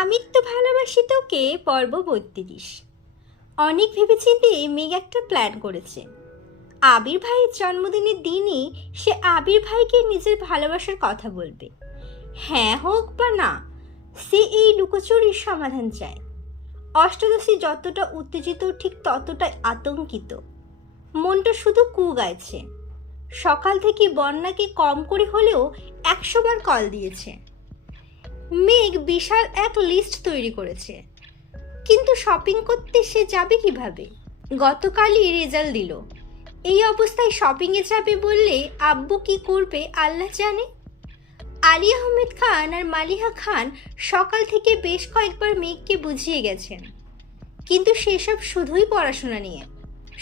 আমি তো ভালোবাসি তোকে পর্ব ৩২। অনেক ভেবেচিন্তে মেঘ একটা প্ল্যান করেছে। আবির ভাইয়ের জন্মদিনের দিনই সে আবির ভাইকে নিজের ভালোবাসার কথা বলবে। হ্যাঁ হোক বা না, সে এই লুকোচুরির সমাধান চায়। অষ্টাদশী যতটা উত্তেজিত ঠিক ততটাই আতঙ্কিত। মনটা শুধু কু গাইছে। সকাল থেকে বন্যাকে কম করে হলেও ১০০ বার কল দিয়েছে। মেঘ বিশাল এক লিস্ট তৈরি করেছে, কিন্তু শপিং করতে সে যাবে কিভাবে? গতকালই রেজাল্ট দিল, এই অবস্থায় শপিংয়ে যাবে বললে আব্বু কি করবে আল্লাহ জানে। আলী আহমেদ খান আর মালিহা খান সকাল থেকে বেশ কয়েকবার মেঘকে বুঝিয়ে গেছেন, কিন্তু সেসব শুধুই পড়াশোনা নিয়ে।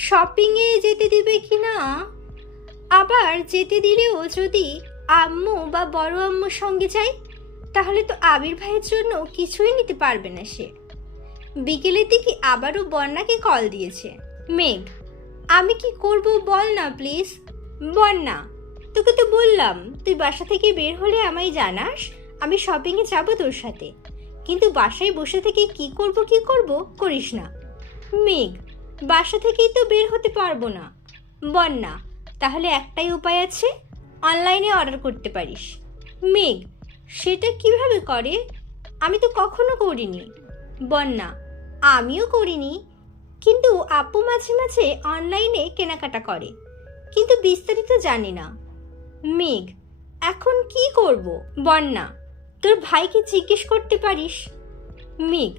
শপিংয়ে যেতে দিবে কি না, আবার যেতে দিলেও যদি আম্মু বা বড় আম্মুর সঙ্গে যায় তাহলে তো আবির ভাইয়ের জন্য কিছুই নিতে পারবে না সে। বিকেলের দিকে আবারও বন্যাকে কল দিয়েছে। মেঘ, আমি কি করব বল না প্লিজ। বন্যা, তোকে তো বললাম তুই বাসা থেকে বের হলে আমায় জানাস, আমি শপিংয়ে যাব তোর সাথে, কিন্তু বাসায় বসে থেকে কি করব করিস না। মেঘ, বাসা থেকেই তো বের হতে পারবো না। বন্যা, তাহলে একটাই উপায় আছে, অনলাইনে অর্ডার করতে পারিস। মেঘ, সেটা কিভাবে করে? আমি তো কখনো করিনি। বন্যা, আমিও করিনি, কিন্তু আপু মাঝে মাঝে অনলাইনে কেনাকাটা করে, কিন্তু বিস্তারিত জানি না। মেঘ, এখন কি করব? বন্যা, তোর ভাইকে জিজ্ঞেস করতে পারিস। মেঘ,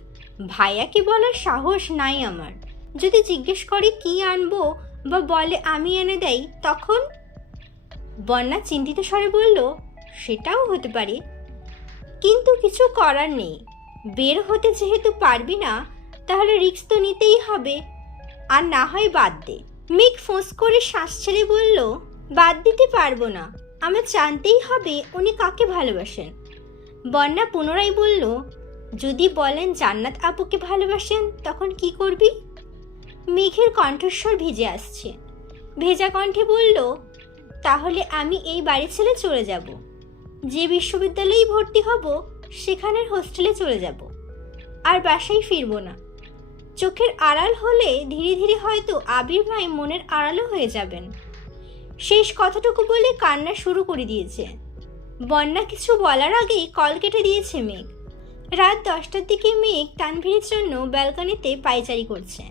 ভাইয়াকে বলার সাহস নাই আমার। যদি জিজ্ঞেস করে কি আনবো বা বলে আমি এনে দেই তখন? বন্যা চিন্তিত স্বরে বলল, সেটাও হতে পারে, কিন্তু কিছু করার নেই। বের হতে যেহেতু পারবি না তাহলে রিস্ক তো নিতেই হবে, আর না হয় বাদ দে। মেঘ ফোঁস করে শ্বাস ছেড়ে বলল, বাদ দিতে পারবো না, আমার জানতেই হবে উনি কাকে ভালোবাসেন। বন্যা পুনরায় বলল, যদি বলেন জান্নাত আপুকে ভালোবাসেন তখন কি করবি? মেঘের কণ্ঠস্বর ভিজে আসছে। ভেজা কণ্ঠে বলল, তাহলে আমি এই বাড়ি ছেড়ে চলে যাব। যে বিশ্ববিদ্যালয়েই ভর্তি হব সেখানের হোস্টেলে চলে যাব, আর বাসায় ফিরব না। চোখের আড়াল হলে ধীরে ধীরে হয়তো আবির ভাই মনের আড়ালও হয়ে যাবেন। শেষ কথাটুকু বলে কান্না শুরু করে দিয়েছে। বন্যা কিছু বলার আগেই কল কেটে দিয়েছে মেঘ। রাত 10টার দিকে মেঘ তানভীরের জন্য ব্যালকনিতে পায়চারি করছে।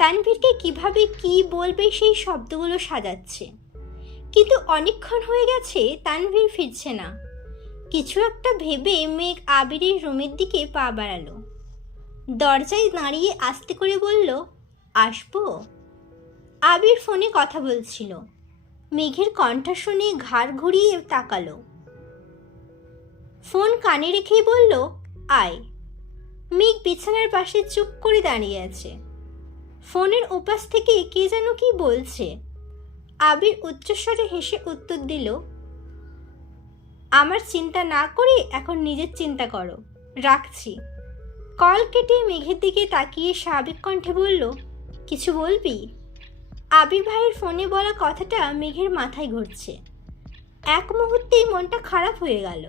তানভীরকে কিভাবে কি বলবে সেই শব্দগুলো সাজাচ্ছে, কিন্তু অনেকক্ষণ হয়ে গেছে তানভীর ফিরছে না। কিছু একটা ভেবে মেঘ আবিরের রুমের দিকে পা বাড়ালো। দরজায় দাঁড়িয়ে আস্তে করে বলল, আসবো? আবির ফোনে কথা বলছিল। মেঘের কণ্ঠ শুনে ঘাড় ঘুরিয়ে তাকালো। ফোন কানে রেখেই বলল, আয়। মেঘ বিছানার পাশে চুপ করে দাঁড়িয়ে আছে। ফোনের ওপাশ থেকে কে যেন কি বলছে। আবির উচ্চস্বরে হেসে উত্তর দিল, আমার চিন্তা না করে এখন নিজের চিন্তা করো, রাখছি। কল কেটে মেঘের দিকে তাকিয়ে স্বাভাবিক কণ্ঠে বলল, কিছু বলবি? আবির ভাইয়ের ফোনে বলা কথাটা মেঘের মাথায় ঘুরছে। এক মুহূর্তেই মনটা খারাপ হয়ে গেল।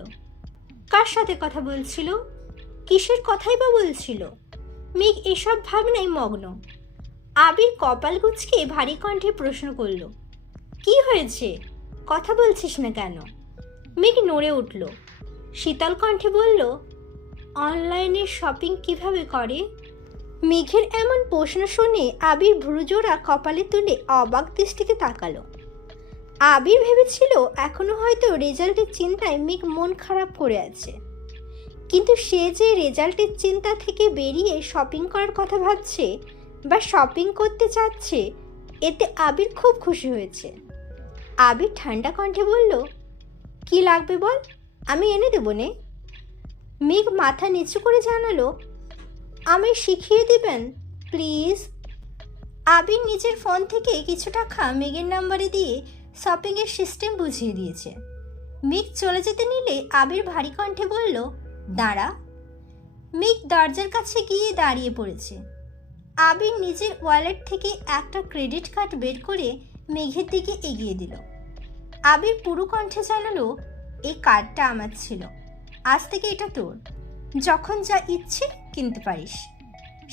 কার সাথে কথা বলছিল? কিসের কথাই বা বলছিল? মেঘ এসব ভাবনায় মগ্ন। আবির কপাল গুঁজকে ভারী কণ্ঠে প্রশ্ন করল, কি হয়েছে? কথা বলছিস না কেন? মেঘ নড়ে উঠল। শীতল কণ্ঠে বলল, অনলাইনে শপিং কিভাবে করে? মেঘের এমন প্রশ্ন শুনে আবির ভ্রুজোড়া কপালে তুলে অবাক দৃষ্টিতে তাকালো। আবির ভেবেছিল এখনো হয়তো রেজাল্টের চিন্তায় মেঘ মন খারাপ করে আছে, কিন্তু সে যে রেজাল্টের চিন্তা থেকে বেরিয়ে শপিং করার কথা ভাবছে বা শপিং করতে চাচ্ছে, এতে আবির খুব খুশি হয়েছে। আবির ঠান্ডা কণ্ঠে বলল, কি লাগবে বল, আমি এনে দেবো নে। মেঘ মাথা নিচু করে জানালো, আমি শিখিয়ে দিবেন প্লিজ। আবির নিজের ফোন থেকে কিছু টাকা মেঘের নাম্বারে দিয়ে শপিংয়ের সিস্টেম বুঝিয়ে দিয়েছে। মেঘ চলে যেতে নিলে আবির ভারী কণ্ঠে বলল, দাঁড়া। মেঘ দরজার কাছে গিয়ে দাঁড়িয়ে পড়েছে। আবির নিজের ওয়ালেট থেকে একটা ক্রেডিট কার্ড বের করে মেঘের দিকে এগিয়ে দিল। আবির পুরো কণ্ঠে জানালো, এই কার্ডটা আমার ছিল, আজ থেকে এটা তোর। যখন যা ইচ্ছে কিনতে পারিস।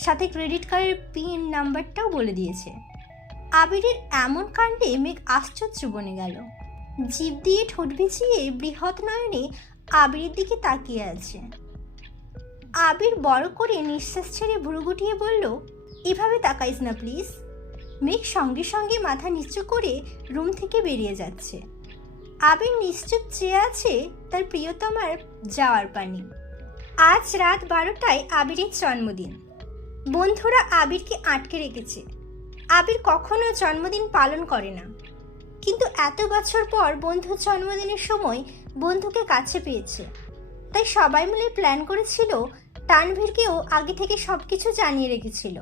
সাথে ক্রেডিট কার্ডের পিন নাম্বারটাও বলে দিয়েছে। আবিরের এমন কাণ্ডে মেঘ আশ্চর্য বনে গেল। জিভ দিয়ে ঠোঁট ভিজিয়ে বৃহৎ নয়নে আবিরের দিকে তাকিয়ে আছে। আবির বড় করে নিঃশ্বাস ছেড়ে ভুরু গুটিয়ে বলল, এভাবে তাকাইস না প্লিজ। মেঘ সঙ্গে সঙ্গে মাথা নিচু করে রুম থেকে বেরিয়ে যাচ্ছে। আবির নিশ্চুপ চেয়ে আছে তার প্রিয়তমার যাওয়ার পানি। আজ রাত 12টায় আবিরের জন্মদিন। বন্ধুরা আবিরকে আটকে রেখেছে। আবির কখনো জন্মদিন পালন করে না, কিন্তু এত বছর পর বন্ধুর জন্মদিনের সময় বন্ধুকে কাছে পেয়েছে। তাই সবাই মিলে প্ল্যান করেছিল, তানভীরকেও আগে থেকে সব কিছু জানিয়ে রেখেছিল।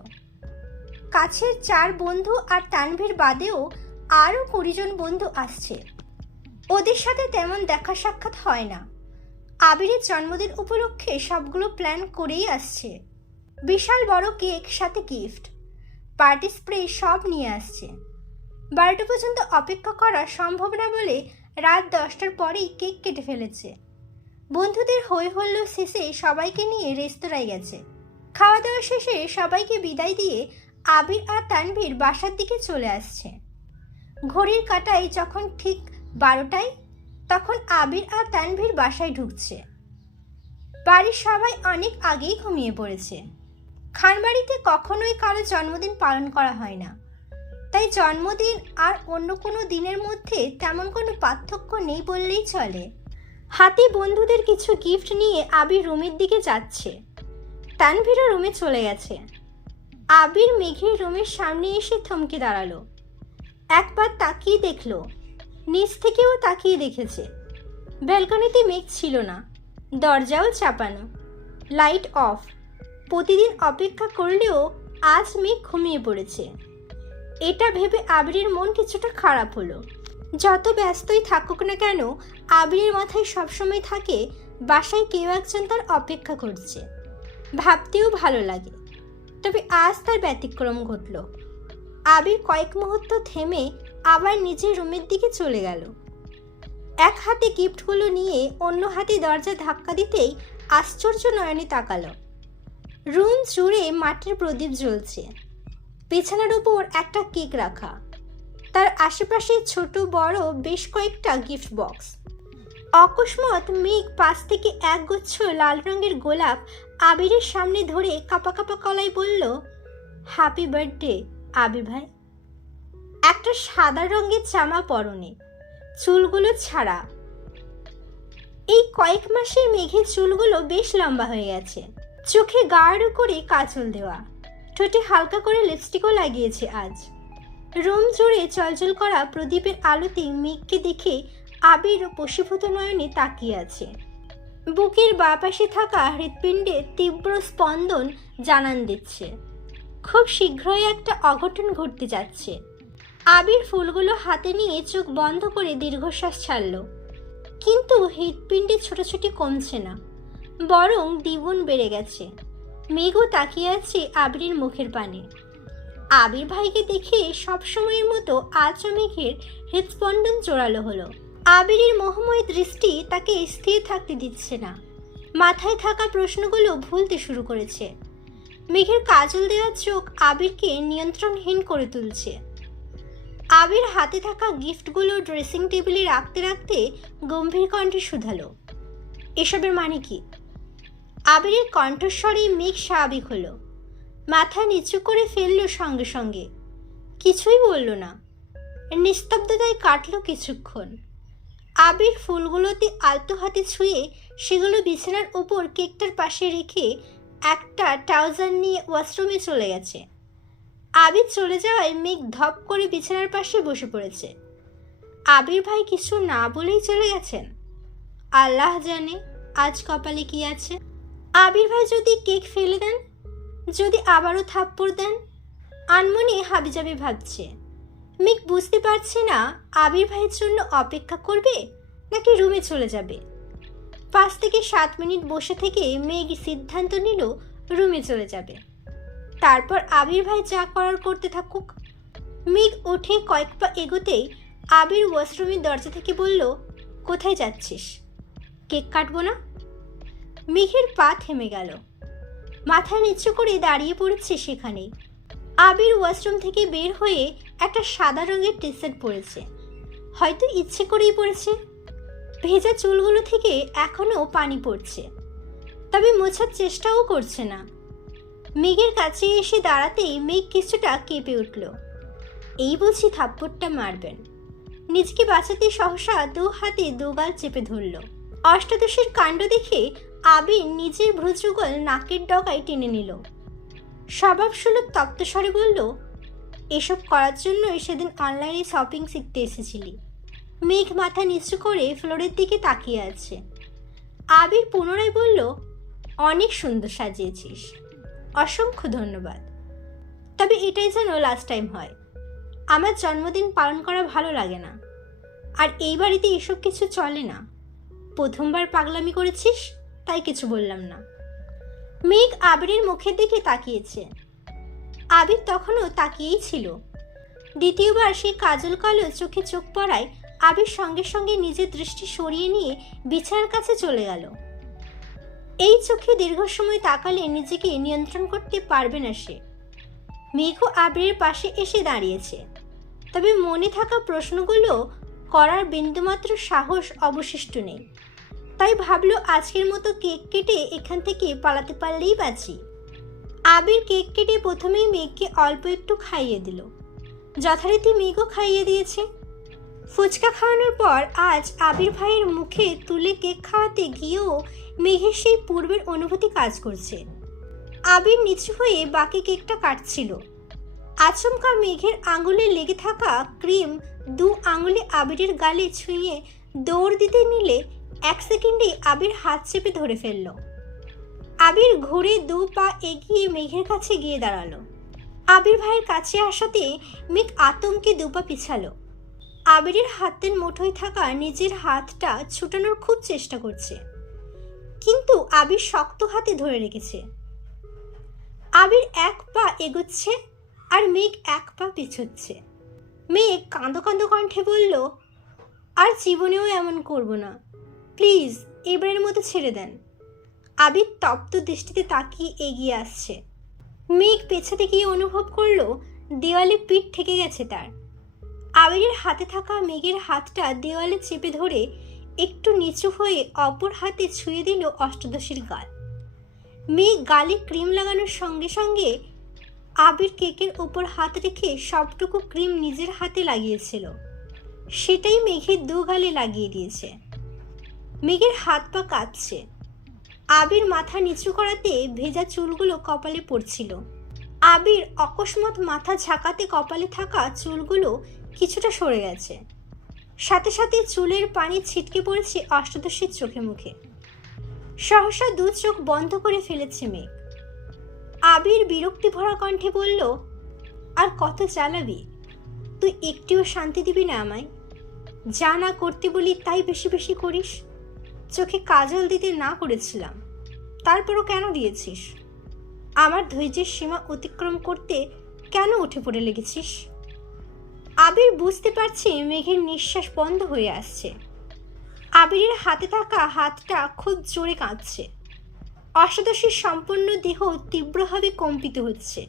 কাছের 4 বন্ধু আর তানভীর বাদেও আরও 20 জন বন্ধু আসছে। ওদের সাথে তেমন দেখা সাক্ষাৎ হয় না। আবিরের জন্মদিন উপলক্ষে সবগুলো প্ল্যান করেই আসছে। বিশাল বড় কেক, সাথে গিফট, পার্টি স্প্রে সব নিয়ে আসছে। 12টা পর্যন্ত অপেক্ষা করা সম্ভব না বলে রাত 10টার পরেই কেক কেটে ফেলেছে। বন্ধুদের হই হল্লোড় শেষে সবাইকে নিয়ে রেস্তোরাঁয় গেছে। খাওয়া দাওয়া শেষে সবাইকে বিদায় দিয়ে আবির আর তানভীর বাসার দিকে চলে আসছে। ঘড়ির কাঁটায় যখন ঠিক 12টায়, তখন আবির আর তানভীর বাসায় ঢুকছে। বাড়ির সবাই অনেক আগেই ঘুমিয়ে পড়েছে। খানবাড়িতে কখনোই কারো জন্মদিন পালন করা হয় না, তাই জন্মদিন আর অন্য কোনো দিনের মধ্যে তেমন কোনো পার্থক্য নেই বললেই চলে। হাতে বন্ধুদের কিছু গিফট নিয়ে আবির রুমের দিকে যাচ্ছে। তানভীরও রুমে চলে গেছে। আবির মেঘের রুমের সামনে এসে থমকে দাঁড়ালো। একবার তাকিয়ে দেখলো, নিচ থেকেও তাকিয়ে দেখেছে। ব্যালকনিতে মেঘ ছিল না, দরজাও চাপানো, লাইট অফ। প্রতিদিন অপেক্ষা করলেও আজ মেঘ ঘুমিয়ে পড়েছে। এটা ভেবে আবিরের মন কিছুটা খারাপ হলো। যত ব্যস্তই থাকুক না কেন, আবিরের মাথায় সবসময় থাকে বাসায় কেউ একজন তার অপেক্ষা করছে। ভাবতেও ভালো লাগে। তবে আজ তার ব্যতিক্রম ঘটল। আবির কয়েক মুহূর্ত থেমে আবার নিজের রুমের দিকে চলে গেল। এক হাতে গিফটগুলো নিয়ে অন্য হাতে দরজা ধাক্কা দিতেই আশ্চর্য নয়নে তাকালো। রুম জুড়ে মাটির প্রদীপ জ্বলছে। বিছানার উপর একটা কেক রাখা, তার আশেপাশে ছোট বড় বেশ কয়েকটা গিফট বক্স। অকস্মাৎ মেঘ পাশ থেকে এক গুচ্ছ লাল রঙের গোলাপ আবিরের সামনে ধরে কাঁপা কাঁপা গলায় বলল, হ্যাপি বার্থডে আবির ভাই। একটা সাদা রঙের জামা পরনে, চুলগুলো ছাড়া। এই কয়েক মাসে মেঘের চুলগুলো বেশ লম্বা হয়ে গেছে। চোখে গাঢ় করে কাজল দেওয়া, ঠোঁটে হালকা করে লিপস্টিকও লাগিয়েছে আজ। রুম জুড়ে চলচল করা প্রদীপের আলোতে মেঘকে দেখে আবির বশীভূত নয়নে তাকিয়ে আছে। বুকের বাঁ পাশে থাকা হৃৎপিণ্ডে তীব্র স্পন্দন জানান দিচ্ছে খুব শীঘ্রই একটা অঘটন ঘটতে যাচ্ছে। আবির ফুলগুলো হাতে নিয়ে চোখ বন্ধ করে দীর্ঘশ্বাস ছাড়ল, কিন্তু হৃৎপিণ্ডে ছোটাছুটি কমছে না, বরং দ্বিগুণ বেড়ে গেছে। মেঘও তাকিয়ে আছে আবিরের মুখের পানে। আবির ভাইকে দেখে সবসময়ের মতো আজও মেঘের হৃৎস্পন্দন জোরালো হলো। আবিরের মোহময় দৃষ্টি তাকে স্থির থাকতে দিচ্ছে না। মাথায় থাকা প্রশ্নগুলো ভুলতে শুরু করেছে। মেঘের কাজল দেওয়া চোখ আবিরকে নিয়ন্ত্রণহীন করে তুলছে। আবির হাতে থাকা গিফটগুলো ড্রেসিং টেবিলে রাখতে রাখতে গম্ভীর কণ্ঠে শুধালো, এসবের মানে কি? আবিরের কণ্ঠস্বরে মেঘ স্বাভাবিক হলো, মাথা নিচু করে ফেলল সঙ্গে সঙ্গে, কিছুই বলল না। নিস্তব্ধতায় কাটল কিছুক্ষণ। আবির ফুলগুলোতে আলতো হাতে ছুঁয়ে সেগুলো বিছানার উপর কেকটার পাশে রেখে একটা ট্রাউজার নিয়ে ওয়াশরুমে চলে গেছে। আবির চলে যাওয়ায় মেঘ ধপ করে বিছানার পাশে বসে পড়েছে। আবির ভাই কিছু না বলেই চলে গেছেন। আল্লাহ জানে আজ কপালে কি আছে। আবির ভাই যদি কেক ফেলে দেন, যদি আবারও থাপ্পড় দেন, আনমনে হাবিজাবি ভাবছে। মেঘ বুঝতে পারছে না আবির ভাইয়ের জন্য অপেক্ষা করবে নাকি রুমে চলে যাবে। 5 থেকে 7 মিনিট বসে থেকে মেঘ সিদ্ধান্ত নিল রুমে চলে যাবে। তারপর আবির ভাই যা করার করতে থাকুক। মেঘ উঠে কয়েক পা এগোতেই আবির ওয়াশরুমের দরজা থেকে বলল, কোথায় যাচ্ছিস? কেক কাটবো না? মেঘের পা থেমে গেল। মাথা নিচু করে দাঁড়িয়ে পড়েছে সেখানেই। আবির ওয়াশরুম থেকে বের হয়ে একটা সাদা রঙের টি শার্ট পরেছে, হয়তো ইচ্ছে করেই পড়েছে। ভেজা চুলগুলো থেকে এখনো পানি পড়ছে, তবে মোছার চেষ্টাও করছে না। মেঘের কাছে এসে দাঁড়াতেই মেঘ কিছুটা কেঁপে উঠল। এই বুঝি থাপ্পড়টা মারবেন? নিজেকে বাঁচাতে সহসা দু হাতে দুগাল চেপে ধরল। অষ্টাদশীর কাণ্ড দেখে আবির নিজের ভ্রুযুগল নাকের ডগায় টেনে নিল। স্বভাবসুলভ তপ্তস্বরে বলল, এসব করার জন্যই সেদিন অনলাইনে শপিং শিখতে এসেছিলি। মেঘ মাথা নিচু করে ফ্লোরের দিকে তাকিয়ে আছে। আবির পুনরায় বলল, অনেক সুন্দর সাজিয়েছিস, অসংখ্য ধন্যবাদ। তবে এটাই যেন লাস্ট টাইম হয়। আমার জন্মদিন পালন করা ভালো লাগে না, আর এই বাড়িতে এসব কিছু চলে না। প্রথমবার পাগলামি করেছিস, তাই কিছু বললাম না। মেঘ আবিরের মুখের দিকে তাকিয়েছে। আবির তখনও তাকিয়েই ছিল। দ্বিতীয়বার সেই কাজল কালো চোখে চোখ পড়ায় আবির সঙ্গে সঙ্গে নিজের দৃষ্টি সরিয়ে নিয়ে বিছানার কাছে চলে গেল। এই চোখে দীর্ঘ সময় তাকালে নিজেকে নিয়ন্ত্রণ করতে পারবে না সে। মেঘও আবিরের পাশে এসে দাঁড়িয়েছে, তবে মনে থাকা প্রশ্নগুলো করার বিন্দুমাত্র সাহস অবশিষ্ট নেই। তাই ভাবলো আজকের মতো কেক কেটে এখান থেকে পালাতে পারলেই বাঁচি। আবির কেক কেটে প্রথমেই মেঘকে অল্প একটু খাইয়ে দিল। যথারীতি মেঘও খাইয়ে দিয়েছে। ফুচকা খাওয়ানোর পর আজ আবির ভাইয়ের মুখে তুলে কেক খাওয়াতে গিয়েও মেঘের সেই পূর্বের অনুভূতি কাজ করছে। আবির নিচু হয়ে বাকি কেকটা কাটছিল। আচমকা মেঘের আঙুলে লেগে থাকা ক্রিম দু আঙুলে আবিরের গালে ছুঁয়ে দৌড় দিতে নিলে 1 সেকেন্ডে আবির হাত চেপে ধরে ফেলল। আবির ঘুরে 2 পা এগিয়ে মেঘের কাছে গিয়ে দাঁড়ালো। আবির ভাইয়ের কাছে আসাতে মেঘ আতঙ্কে 2 পা পিছালো। আবিরের হাতের মুঠোয় থাকা নিজের হাতটা ছুটানোর খুব চেষ্টা করছে, কিন্তু আবির শক্ত হাতে ধরে রেখেছে। আবির 1 পা এগোচ্ছে আর মেঘ 1 পা পিছোচ্ছে। মেঘ কাঁদো কাঁদো কণ্ঠে বলল, আর জীবনেও এমন করব না, প্লিজ এবারের মতো ছেড়ে দেন। আবির তপ্ত দৃষ্টিতে তাকিয়ে এগিয়ে আসছে। মেঘ পেছাতে গিয়ে অনুভব করলো দেওয়ালে পিঠ ঠেকে গেছে তার। আবিরের হাতে থাকা মেঘের হাতটা দেওয়ালে চেপে ধরে একটু নিচু হয়ে অপর হাতে ছুঁয়ে দিল অষ্টাদশীর গাল। মেঘ গালে ক্রিম লাগানোর সঙ্গে সঙ্গে আবির কেকের ওপর হাত রেখে সবটুকু ক্রিম নিজের হাতে লাগিয়েছিল, সেটাই মেঘের 2 গালে লাগিয়ে দিয়েছে। মেঘের হাত পা কাঁপছে। আবির মাথা নিচু করাতে ভেজা চুলগুলো কপালে পড়ছিল। আবির অকস্মাৎ মাথা ঝাঁকাতে কপালে থাকা চুলগুলো কিছুটা সরে গেছে। সাথে সাথে চুলের পানি ছিটকে পড়েছে অষ্টাদশীর চোখে মুখে। সহসা 2 চোখ বন্ধ করে ফেলেছে মেঘ। আবির বিরক্তি ভরা কণ্ঠে বলল, আর কত চালাবি? তুই একটিও শান্তি দিবি না আমায়? যা না করতে বলি তাই বেশি বেশি করিস। চোখে কাজল দিতে না করেছিলাম, তারপরও কেন দিয়েছিস? আমার ধৈর্যের সীমা অতিক্রম করতে কেন উঠে পড়ে লেগেছিস? আবির বুঝতে পারছে মেঘের নিঃশ্বাস বন্ধ হয়ে আসছে। আবিরের হাতে থাকা হাতটা খুব জোরে কাঁপছে। অষ্টাদশীর সম্পূর্ণ দেহ তীব্রভাবে কম্পিত হচ্ছে।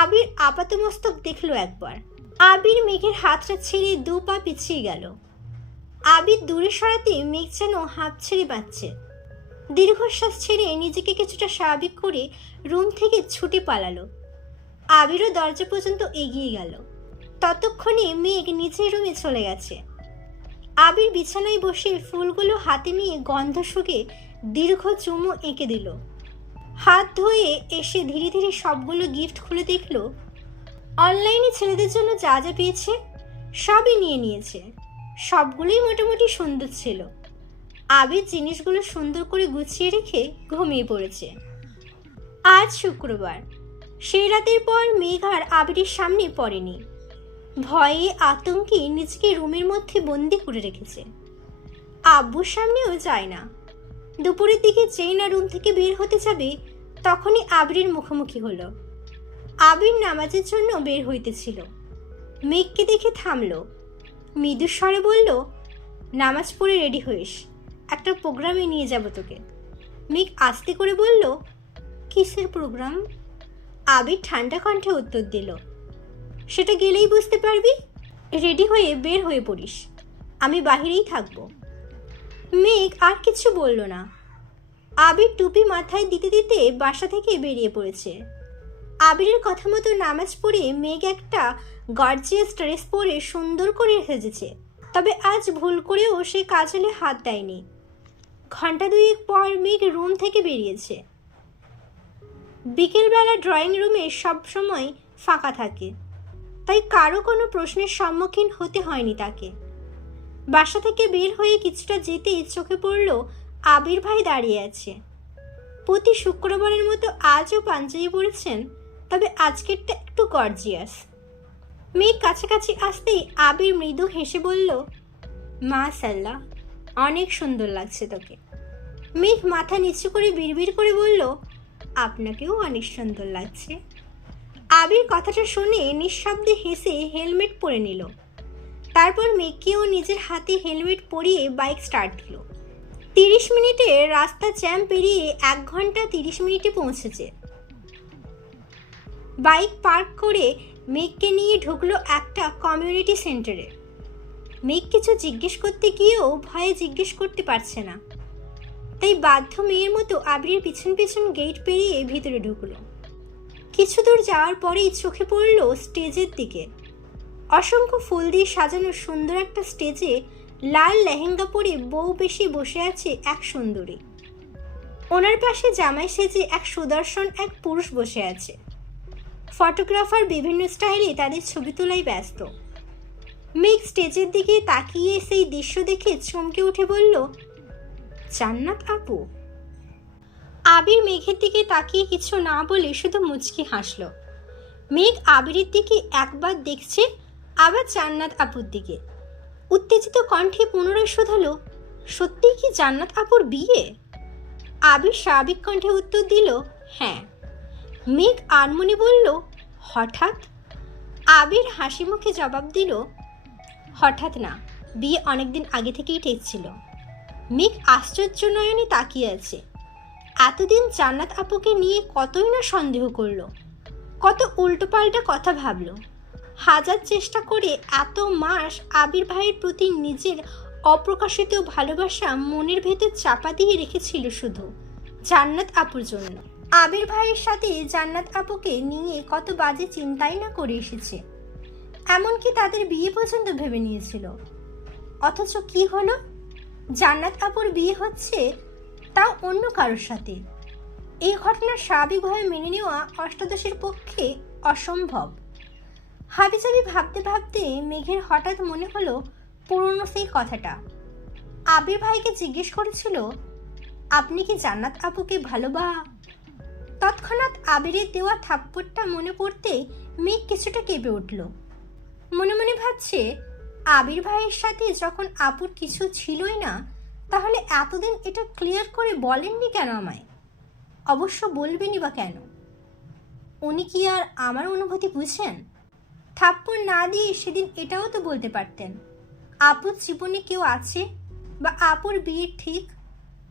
আবির আপাতমস্তক দেখল একবার। আবির মেঘের হাতটা ছেড়ে 2 পা পিছিয়ে গেল। আবির দূরে সরাতে মেঘ যেন হাত ছেড়ে বাঁচছে। দীর্ঘশ্বাস ছেড়ে নিজেকে কিছুটা স্বাভাবিক করে রুম থেকে ছুটে পালালো। আবিরও দরজা পর্যন্ত এগিয়ে গেল। ততক্ষণে মেঘ নিচের রুমে চলে গেছে। আবির বিছানায় বসে ফুলগুলো হাতে নিয়ে গন্ধ শুকে দীর্ঘ চুমু এঁকে দিল। হাত ধুয়ে এসে ধীরে ধীরে সবগুলো গিফট খুলে দেখল অনলাইনে ছেলেদের জন্য যা যা পেয়েছে সবই নিয়ে নিয়েছে। সবগুলোই মোটামুটি সুন্দর ছিল। আবির জিনিসগুলো সুন্দর করে গুছিয়ে রেখে ঘুমিয়ে পড়েছে। আজ শুক্রবার। সেই রাতের পর মেঘ আর আবিরের সামনে পড়েনি। ভয়ে আতঙ্কে নিজেকে রুমের মধ্যে বন্দি করে রেখেছে। আব্বুর সামনেও যায় না। দুপুরের দিকে যেই না রুম থেকে বের হতে যাবে তখনই আবিরের মুখোমুখি হলো। আবির নামাজের জন্য বের হইতেছিল। মেঘকে দেখে থামলো। মৃদু স্বরে বলল, নামাজ পড়ে রেডি হইস, একটা প্রোগ্রামে নিয়ে যাব তোকে। মেঘ আস্তে করে বলল, কিসের প্রোগ্রাম? আবির ঠান্ডা কণ্ঠে উত্তর দিল, সেটা গেলেই বুঝতে পারবি। রেডি হয়ে বের হয়ে পড়িস, আমি বাহিরেই থাকবো। মেঘ আর কিছু বলল না। আবির টুপি মাথায় দিতে দিতে বাসা থেকে বেরিয়ে পড়েছে। আবিরের কথা মতো নামাজ পড়ে মেঘ একটা গর্জিয়াস ড্রেস পরে সুন্দর করে সেজেছে। তবে আজ ভুল করেও সে কাজলে হাত দেয়নি। ঘন্টা দুয়েক পর মেঘ রুম থেকে বেরিয়েছে। বিকেলবেলা ড্রয়িং রুমে সবসময় ফাঁকা থাকে, তাই কারো কোনো প্রশ্নের সম্মুখীন হতে হয়নি তাকে। বাসা থেকে বের হয়ে কিছুটা যেতেই চোখে পড়ল আবির ভাই দাঁড়িয়ে আছে। প্রতি শুক্রবারের মতো আজও পাঞ্জাবি পরেছেন, তবে আজকেরটা একটু গর্জিয়াস। মেঘ কাছাকাছি আসতেই আবির মৃদু হেসে বলল, মাশাআল্লাহ, অনেক সুন্দর লাগছে তোকে। মেঘ মাথা নিচু করে বিড়বিড় করে বলল, আপনাকেও অনেক সুন্দর লাগছে। আবির কথাটা শুনে নিঃশব্দে হেসে হেলমেট পরে নিল। তারপর মেঘকেও নিজের হাতে হেলমেট পরিয়ে বাইক স্টার্ট দিল। 30 মিনিটে রাস্তা জ্যাম পেরিয়ে 1 ঘন্টা 30 মিনিটে পৌঁছেছে। বাইক পার্ক করে মেঘকে নিয়ে ঢুকলো একটা কমিউনিটি সেন্টারে। মেঘ কিছু জিজ্ঞেস করতে গিয়েও ভয়ে জিজ্ঞেস করতে পারছে না, তাই বাধ্য মেয়ের মতো আবিরের পিছন পিছন গেট পেরিয়ে ভিতরে ঢুকলো। কিছু দূর যাওয়ার পরেই চোখে পড়ল স্টেজের দিকে। অসংখ্য ফুল দিয়ে সাজানো সুন্দর একটা স্টেজে লাল লেহেঙ্গা পরে বউ বেশি বসে আছে এক সুন্দরী। ওনার পাশে জামাই সেজে এক সুদর্শন এক পুরুষ বসে আছে। ফটোগ্রাফার বিভিন্ন স্টাইলে তাদের ছবি তোলায় ব্যস্ত। মেঘ স্টেজের দিকে তাকিয়ে সেই দৃশ্য দেখে চমকে উঠে বলল, জান্নাত আপু। আবির মেঘের দিকে তাকিয়ে কিছু না বলে শুধু মুচকি হাসল। মেঘ আবিরের দিকে একবার দেখছে, আবার জান্নাত আপুর দিকে। উত্তেজিত কণ্ঠে পুনরায় শোধালো, সত্যিই কি জান্নাত আপুর বিয়ে? আবির স্বাভাবিক কণ্ঠে উত্তর দিল, হ্যাঁ। মেঘ আনমনে বলল, হঠাৎ? আবির হাসি মুখে জবাব দিল, হঠাৎ না, বিয়ে অনেকদিন আগে থেকেই ঠিক ছিল। মেঘ আশ্চর্য নয়নে তাকিয়ে আছে। এতদিন জান্নাত আপুকে নিয়ে কতই না সন্দেহ করলো, কত উল্টোপাল্টা কথা ভাবলো। হাজার চেষ্টা করে এত মাস আবির ভাইয়ের প্রতি নিজের অপ্রকাশিত ভালোবাসা মনের ভেতর চাপা দিয়ে রেখেছিল শুধু জান্নাত আপুর জন্য। আবির ভাইয়ের সাথে জান্নাত আপুকে নিয়ে কত বাজে চিন্তাই না করে এসেছে, এমনকি তাদের বিয়ে পর্যন্ত ভেবে নিয়েছিল। অথচ কি হলো, জান্নাত আপুর বিয়ে হচ্ছে, তাও অন্য কারোর সাথে। এই ঘটনা স্বাভাবিকভাবে মেনে নেওয়া অষ্টাদশের পক্ষে অসম্ভব। হাবিজাবি ভাবতে ভাবতে মেঘের হঠাৎ মনে হলো পুরনো সেই কথাটা। আবির ভাইকে জিজ্ঞেস করেছিল, আপনি কি জান্নাত আপুকে তৎক্ষণাৎ আবিরের দেওয়া থাপ্পড়টা মনে পড়তে মেঘ কিছুটা কেঁপে উঠল। মনে মনে ভাবছে, আবির ভাইয়ের সাথে যখন আপুর কিছু ছিলই না, তাহলে এতদিন এটা ক্লিয়ার করে বলেননি কেন আমায়? অবশ্য বলবেনই বা কেন? উনি কি আর আমার অনুভূতি বুঝেন? থাপ্পড় না দিয়ে সেদিন এটাও তো বলতে পারতেন, আপুর জীবনে কেউ আছে বা আপুর বিয়ে ঠিক।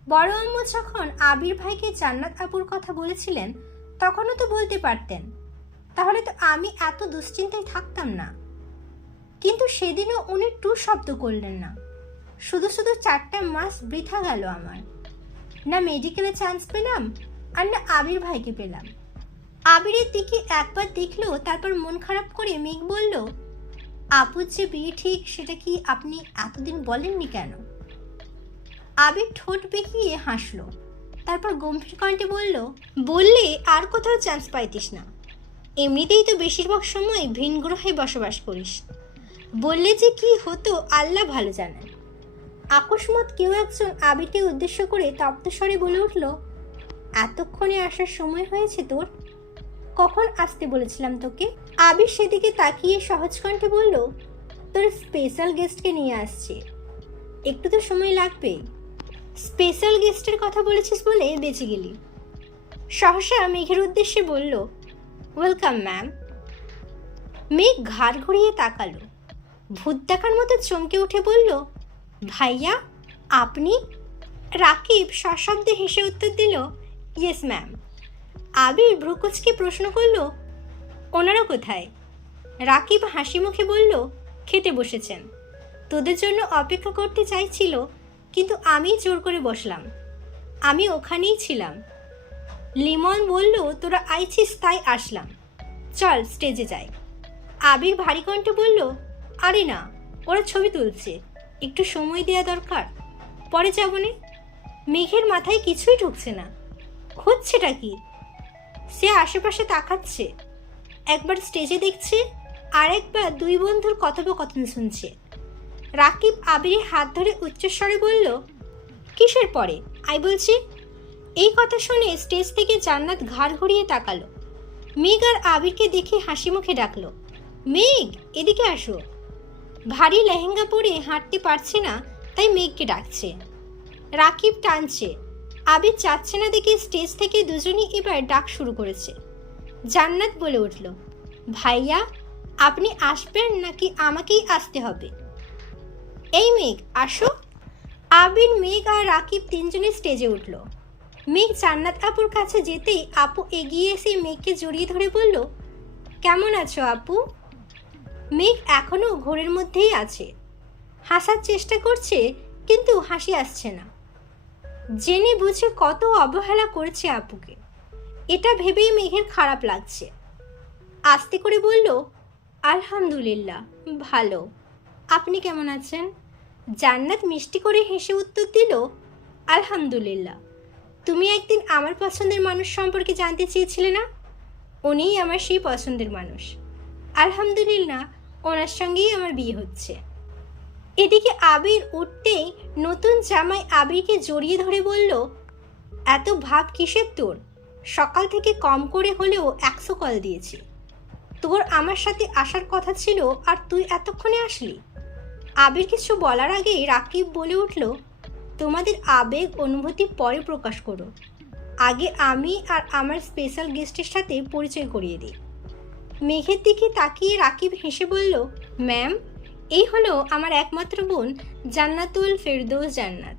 বড় আম্মু যখন আবির ভাইকে জান্নাত আপুর কথা বলেছিলেন, তখনও তো বলতে পারতেন, তাহলে তো আমি এত দুশ্চিন্তায় থাকতাম না। কিন্তু সেদিনও উনি টু শব্দ করলেন না। শুধু শুধু 4টা মাস বৃথা গেল আমার। না মেডিকেলে চান্স পেলাম, আর না আবির ভাইকে পেলাম। আবিরের দিকে একবার দেখলো, তারপর মন খারাপ করে মেঘ বলল, আপুর যে বিয়ে ঠিক সেটা কি আপনি এতদিন বলেননি কেন? আবির ঠোঁট বেঁকিয়ে হাসলো, তারপর গম্ভীর কণ্ঠে বলল, বললে আর কোথাও চান্স পাইতিস না। এমনিতেই তো বেশিরভাগ সময় ভিন গ্রহে বসবাস করিস। বললে যে কি হতো আল্লাহ ভালো জানেন। আকস্মাৎ কেউ একজন আবিরকে উদ্দেশ্য করে তপ্তস্বরে বলে উঠল, এতক্ষণে আসার সময় হয়েছে তোর? কখন আসতে বলেছিলাম তোকে? আবির সেদিকে তাকিয়ে সহজ কণ্ঠে বলল, তোর স্পেশাল গেস্টকে নিয়ে আসছে, একটু তো সময় লাগবে। স্পেশাল গেস্টের কথা বলেছিস বলে বেঁচে গেলি। সহসা মেঘের উদ্দেশ্যে বলল, ওয়েলকাম ম্যাম। মেঘ ঘাড় ঘুরিয়ে তাকালো, ভূত দেখার মতো চমকে উঠে বলল, ভাইয়া আপনি? রাকিব সশব্দে হেসে উত্তর দিল, ইয়েস ম্যাম। আবির ভ্রুকুচকে প্রশ্ন করল, ওনারা কোথায়? রাকিব হাসি মুখে বলল, খেতে বসেছেন। তোদের জন্য অপেক্ষা করতে চাইছিল, কিন্তু আমি জোর করে বসলাম। আমি ওখানেই ছিলাম। লিমন বলল, তোরা আইছিস তাই আসলাম, চল স্টেজে যাই। আবির ভারী কণ্ঠে বলল, আরে না, ওরা ছবি তুলছে, একটু সময় দেওয়া দরকার, পরে যাবনে। মেঘের মাথায় কিছুই ঢুকছে না, হচ্ছেটা কি? সে আশেপাশে তাকাচ্ছে, একবার স্টেজে দেখছে, আর একবার দুই বন্ধুর কথোপকথন শুনছে। রাকিব আবিরের হাত ধরে উচ্চস্বরে বলল, কিসের পরে আই বলছি। এই কথা শুনে স্টেজ থেকে জান্নাত ঘাড় ঘুরিয়ে তাকালো। মেঘ আর আবিরকে দেখে হাসি মুখে ডাকলো, মেঘ এদিকে আসো। ভারী লেহেঙ্গা পরে হাঁটতে পারছে না, তাই মেঘকে ডাকছে। রাকিব টানছে, আবির চাচ্ছে না দেখে স্টেজ থেকে দুজনই এবার ডাক শুরু করেছে। জান্নাত বলে উঠল, ভাইয়া আপনি আসবেন নাকি আমাকেই আসতে হবে? এই মেঘ আসো। আবির, মেঘ আর রাকিব তিনজনে স্টেজে উঠল। মেঘ জান্নাত আপুর কাছে যেতেই আপু এগিয়ে এসে মেঘকে জড়িয়ে ধরে বলল, কেমন আছো আপু? মেঘ এখনো ঘোরের মধ্যেই আছে, হাসার চেষ্টা করছে কিন্তু হাসি আসছে না। জেনে বুঝে কত অবহেলা করেছে আপুকে, এটা ভেবেই মেঘের খারাপ লাগছে। আস্তে করে বলল, আলহামদুলিল্লাহ ভালো, আপনি কেমন আছেন? জান্নাত মিষ্টি করে হেসে উত্তর দিল, আলহামদুলিল্লাহ। তুমি একদিন আমার পছন্দের মানুষ সম্পর্কে জানতে চেয়েছিলে না? উনিই আমার সেই পছন্দের মানুষ। আলহামদুলিল্লাহ ওনার সঙ্গেই আমার বিয়ে হচ্ছে। এদিকে আবির উঠতেই নতুন জামাই আবিরকে জড়িয়ে ধরে বলল, এত ভাব কিসের তোর? সকাল থেকে কম করে হলেও 100 কল দিয়েছি। তোর আমার সাথে আসার কথা ছিল আর তুই এতক্ষণে আসলি। আবির কিছু বলার আগেই রাকিব বলে উঠল, তোমাদের আবেগ অনুভূতি পরে প্রকাশ করো, আগে আমি আর আমার স্পেশাল গেস্টের সাথে পরিচয় করিয়ে দিই। মেঘের দিকে তাকিয়ে রাকিব হেসে বলল, ম্যাম এই হলো আমার একমাত্র বোন জান্নাতুল ফেরদৌস জান্নাত।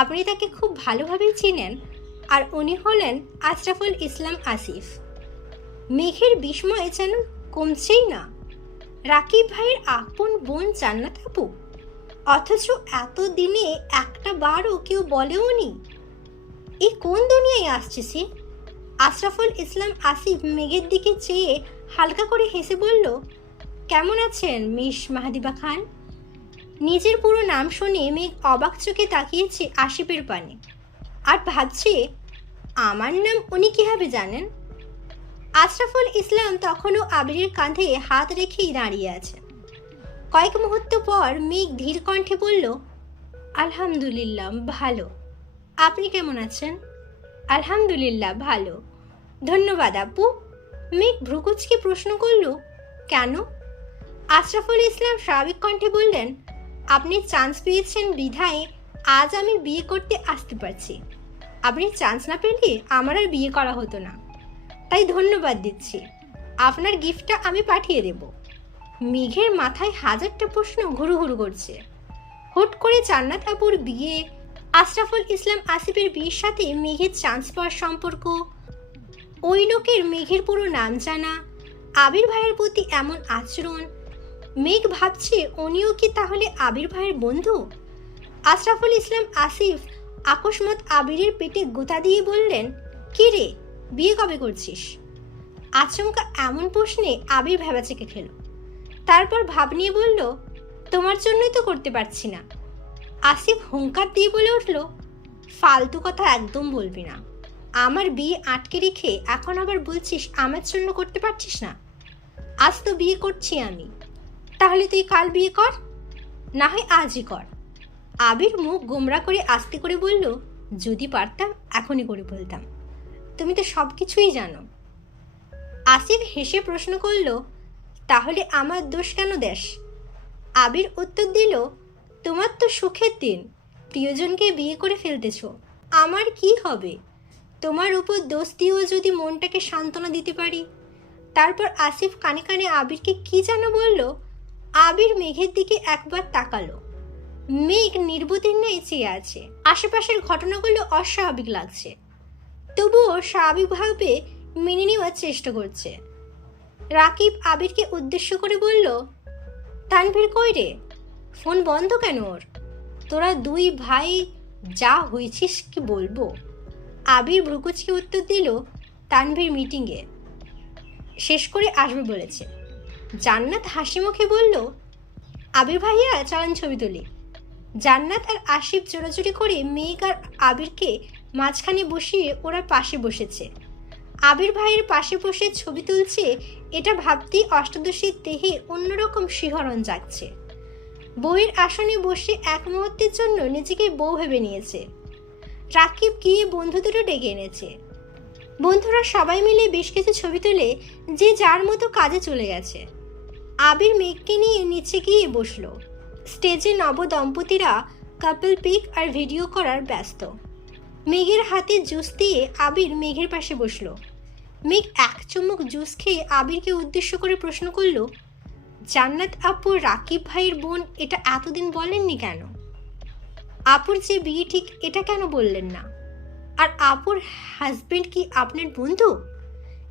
আপনি তাকে খুব ভালোভাবেই চিনেন, আর উনি হলেন আশরাফুল ইসলাম আসিফ। মেঘের বিস্ময়ে যেন কমছেই না। রাকিব ভাইয়ের আপন বোন জান্নাত আপু, অথচ এতদিনে একটা বারও কেউ বলেও নি। এই কোন দুনিয়ায় আসছে সে? আশরাফুল ইসলাম আসিফ মেঘের দিকে চেয়ে হালকা করে হেসে বলল, কেমন আছেন মিস মাহাদিবা খান? নিজের পুরো নাম শুনে মেঘ অবাক চোখে তাকিয়েছে আসিফের পানে, আর ভাবছে আমার নাম উনি কিভাবে জানেন। আশরাফুল ইসলাম তখনও আবিরের কাঁধে হাত রেখেই দাঁড়িয়ে আছেন। কয়েক মুহূর্ত পর মেঘ ধীর কণ্ঠে বলল, আলহামদুলিল্লাহ ভালো, আপনি কেমন আছেন? আলহামদুলিল্লাহ ভালো, ধন্যবাদ আপু। মেঘ ভ্রুকুচকে প্রশ্ন করল, কেন? আশরাফুল ইসলাম স্বাভাবিক কণ্ঠে বললেন, আপনি চান্স পেয়েছেন বিধায় আজ আমি বিয়ে করতে আসতে পারছি। আপনি চান্স না পেলে আমার আর বিয়ে করা হতো না, তাই ধন্যবাদ দিচ্ছি। আপনার গিফটটা আমি পাঠিয়ে দেব। মেঘের মাথায় হাজারটা প্রশ্ন ঘুরু ঘুরু করছে। হুট করে জান্নাত আপুর বিয়ে, আশরাফুল ইসলাম আসিফের বিয়ের সাথে মেঘের চান্স পাওয়ার সম্পর্ক, ওই লোকের মেঘের পুরো নাম জানা, আবির ভাইয়ের প্রতি এমন আচরণ। মেঘ ভাবছে উনিও কি তাহলে আবির ভাইয়ের বন্ধু? আশরাফুল ইসলাম আসিফ আকস্মাৎ আবিরের পেটে গোতা দিয়ে বললেন, কি রে বিয়ে কবে করছিস? আচমকা এমন প্রশ্নে আবির ভেবাচেকে খেল। তারপর ভাব নিয়ে বলল, তোমার জন্যই তো করতে পারছি না। আসিফ হুঙ্কার দিয়ে বলে উঠল, ফালতু কথা একদম বলবি না। আমার বিয়ে আটকে রেখে এখন আবার বলছিস আমার জন্য করতে পারছিস না? আজ তো বিয়ে করছি আমি, তাহলে তুই কাল বিয়ে কর, না হয় আজই কর। আবির মুখ গোমরা করে আস্তে করে বলল, যদি পারতাম এখনই করে বলতাম, তুমি তো সব কিছুই জানো। আসিফ হেসে প্রশ্ন করল, তাহলে আমার দোষ কেন দেশ? আবির উত্তর দিল, তোমার তো সুখের দিন, প্রিয়জনকে বিয়ে করে ফেলতেছ, আমার কি হবে? তোমার উপর দোষ দিয়েও যদি মনটাকে সান্ত্বনা দিতে পারি। তারপর আসিফ কানে কানে আবিরকে কি যেন বলল। আবির মেঘের দিকে একবার তাকালো। মেঘ নির্বোধের ন্যায় চেয়ে আছে। আশেপাশের ঘটনাগুলো অস্বাভাবিক লাগছে, তবুও স্বাভাবিকভাবে মেনে নেওয়ার চেষ্টা করছে। রাকিব আবিরকে উদ্দেশ্য করে বলল, তানভীর কই রে? ফোন বন্ধ কেন ওর? তোরা দুই ভাই যা হয়েছিস কি বলবো। আবির ভ্রুকুচকে উত্তর দিল, তানভীর মিটিংয়ে, শেষ করে আসবে বলেছে। জান্নাত হাসি মুখে বলল, আবির ভাইয়া চলেন ছবি তুলি। জান্নাত আর আসিফ জোরাজুরি করে মেঘ আর আবিরকে মাঝখানে বসিয়ে ওরা পাশে বসেছে। আবির ভাইয়ের পাশে বসে ছবি তুলছে, এটা ভাবতেই অষ্টাদশীর দেহে অন্যরকম শিহরণ জাগছে। বউয়ের আসনে বসে এক মুহূর্তের জন্য নিজেকে বউ ভেবে নিয়েছে। রাকিব গিয়ে বন্ধু দুটো ডেকে এনেছে। বন্ধুরা সবাই মিলে বেশ কিছু ছবি তুলে যে যার মতো কাজে চলে গেছে। আবির মেঘকে নিয়ে নিচে গিয়ে বসলো। স্টেজে নব দম্পতিরা কাপল পিক আর ভিডিও করার ব্যস্ত। মেঘের হাতে জুস দিয়ে আবির মেঘের পাশে বসলো। মেঘ এক চুমুক জুস খেয়ে আবিরকে উদ্দেশ্য করে প্রশ্ন করলো, জান্নাত আপু রাকিব ভাইয়ের বোন, এটা এতদিন বলেননি কেন? আপুর যে বিয়ে ঠিক এটা কেন বললেন না? আর আপুর হাজবেন্ড কি আপনার বন্ধু?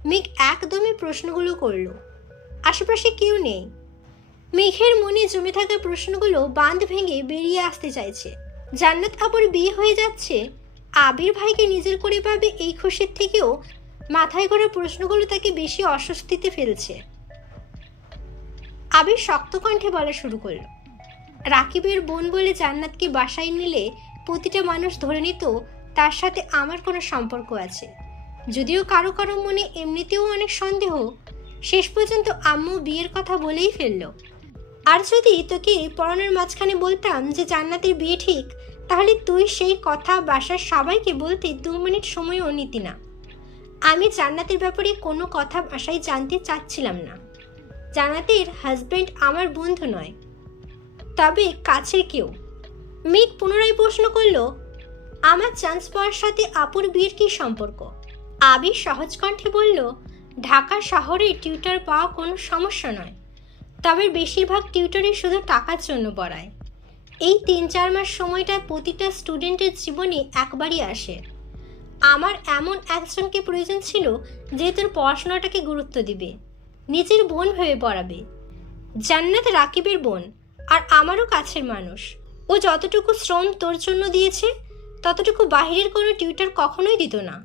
মেঘ একদমই প্রশ্নগুলো করলো। আশেপাশে কেউ নেই। মেঘের মনে জমে থাকা প্রশ্নগুলো বাঁধ ভেঙে বেরিয়ে আসতে চাইছে। জান্নাত আপুর বিয়ে হয়ে যাচ্ছে, আবির ভাইকে নিজের করে পাবে, এই খুশির থেকেও মাথায় করা প্রশ্নগুলো তাকে বেশি অস্বস্তিতে ফেলছে। আবির শক্ত কণ্ঠে বলা শুরু করল, রাকিবের বোন বলে জান্নাতকে বাসায় নিলে প্রতিটা মানুষ ধরে নিত তার সাথে আমার কোনো সম্পর্ক আছে। যদিও কারো কারো মনে এমনিতেও অনেক সন্দেহ, শেষ পর্যন্ত আম্মু বিয়ের কথা বলেই ফেলল। আর যদি তোকে পড়ানোর মাঝখানে বলতাম যে জান্নাতের বিয়ে ঠিক, তাহলে তুই সেই কথা বাসার সবাইকে বলতে 2 মিনিট সময়ও নিতি না। আমি জান্নাতের ব্যাপারে কোনো কথা বাসায় জানতে চাচ্ছিলাম না। জান্নাতের হাজবেন্ড আমার বন্ধু নয়, তবে কাছের কেউ। মেঘ পুনরায় প্রশ্ন করল, আমার চান্স পাওয়ার সাথে আপুর বিয়ের কী সম্পর্ক? আবির সহজ কণ্ঠে বলল, ঢাকা শহরে টিউটর পাওয়া কোনো সমস্যা নয়, তবে বেশিরভাগ টিউটরই শুধু টাকার জন্য পড়ায়। এই 3-4 মাস সময়টা প্রতিটা স্টুডেন্টের জীবনে একবারই আসে। আমার এমন একজনকে প্রয়োজন ছিল যে তোর পড়াশোনাটাকে গুরুত্ব দিবে, নিজের বোন ভেবে পড়াবে। জান্নাত রাকিবের বোন আর আমারও কাছের মানুষ। ও যতটুকু শ্রম তোর জন্য দিয়েছে ততটুকু বাহিরের কোনো টিউটর কখনোই দিত না।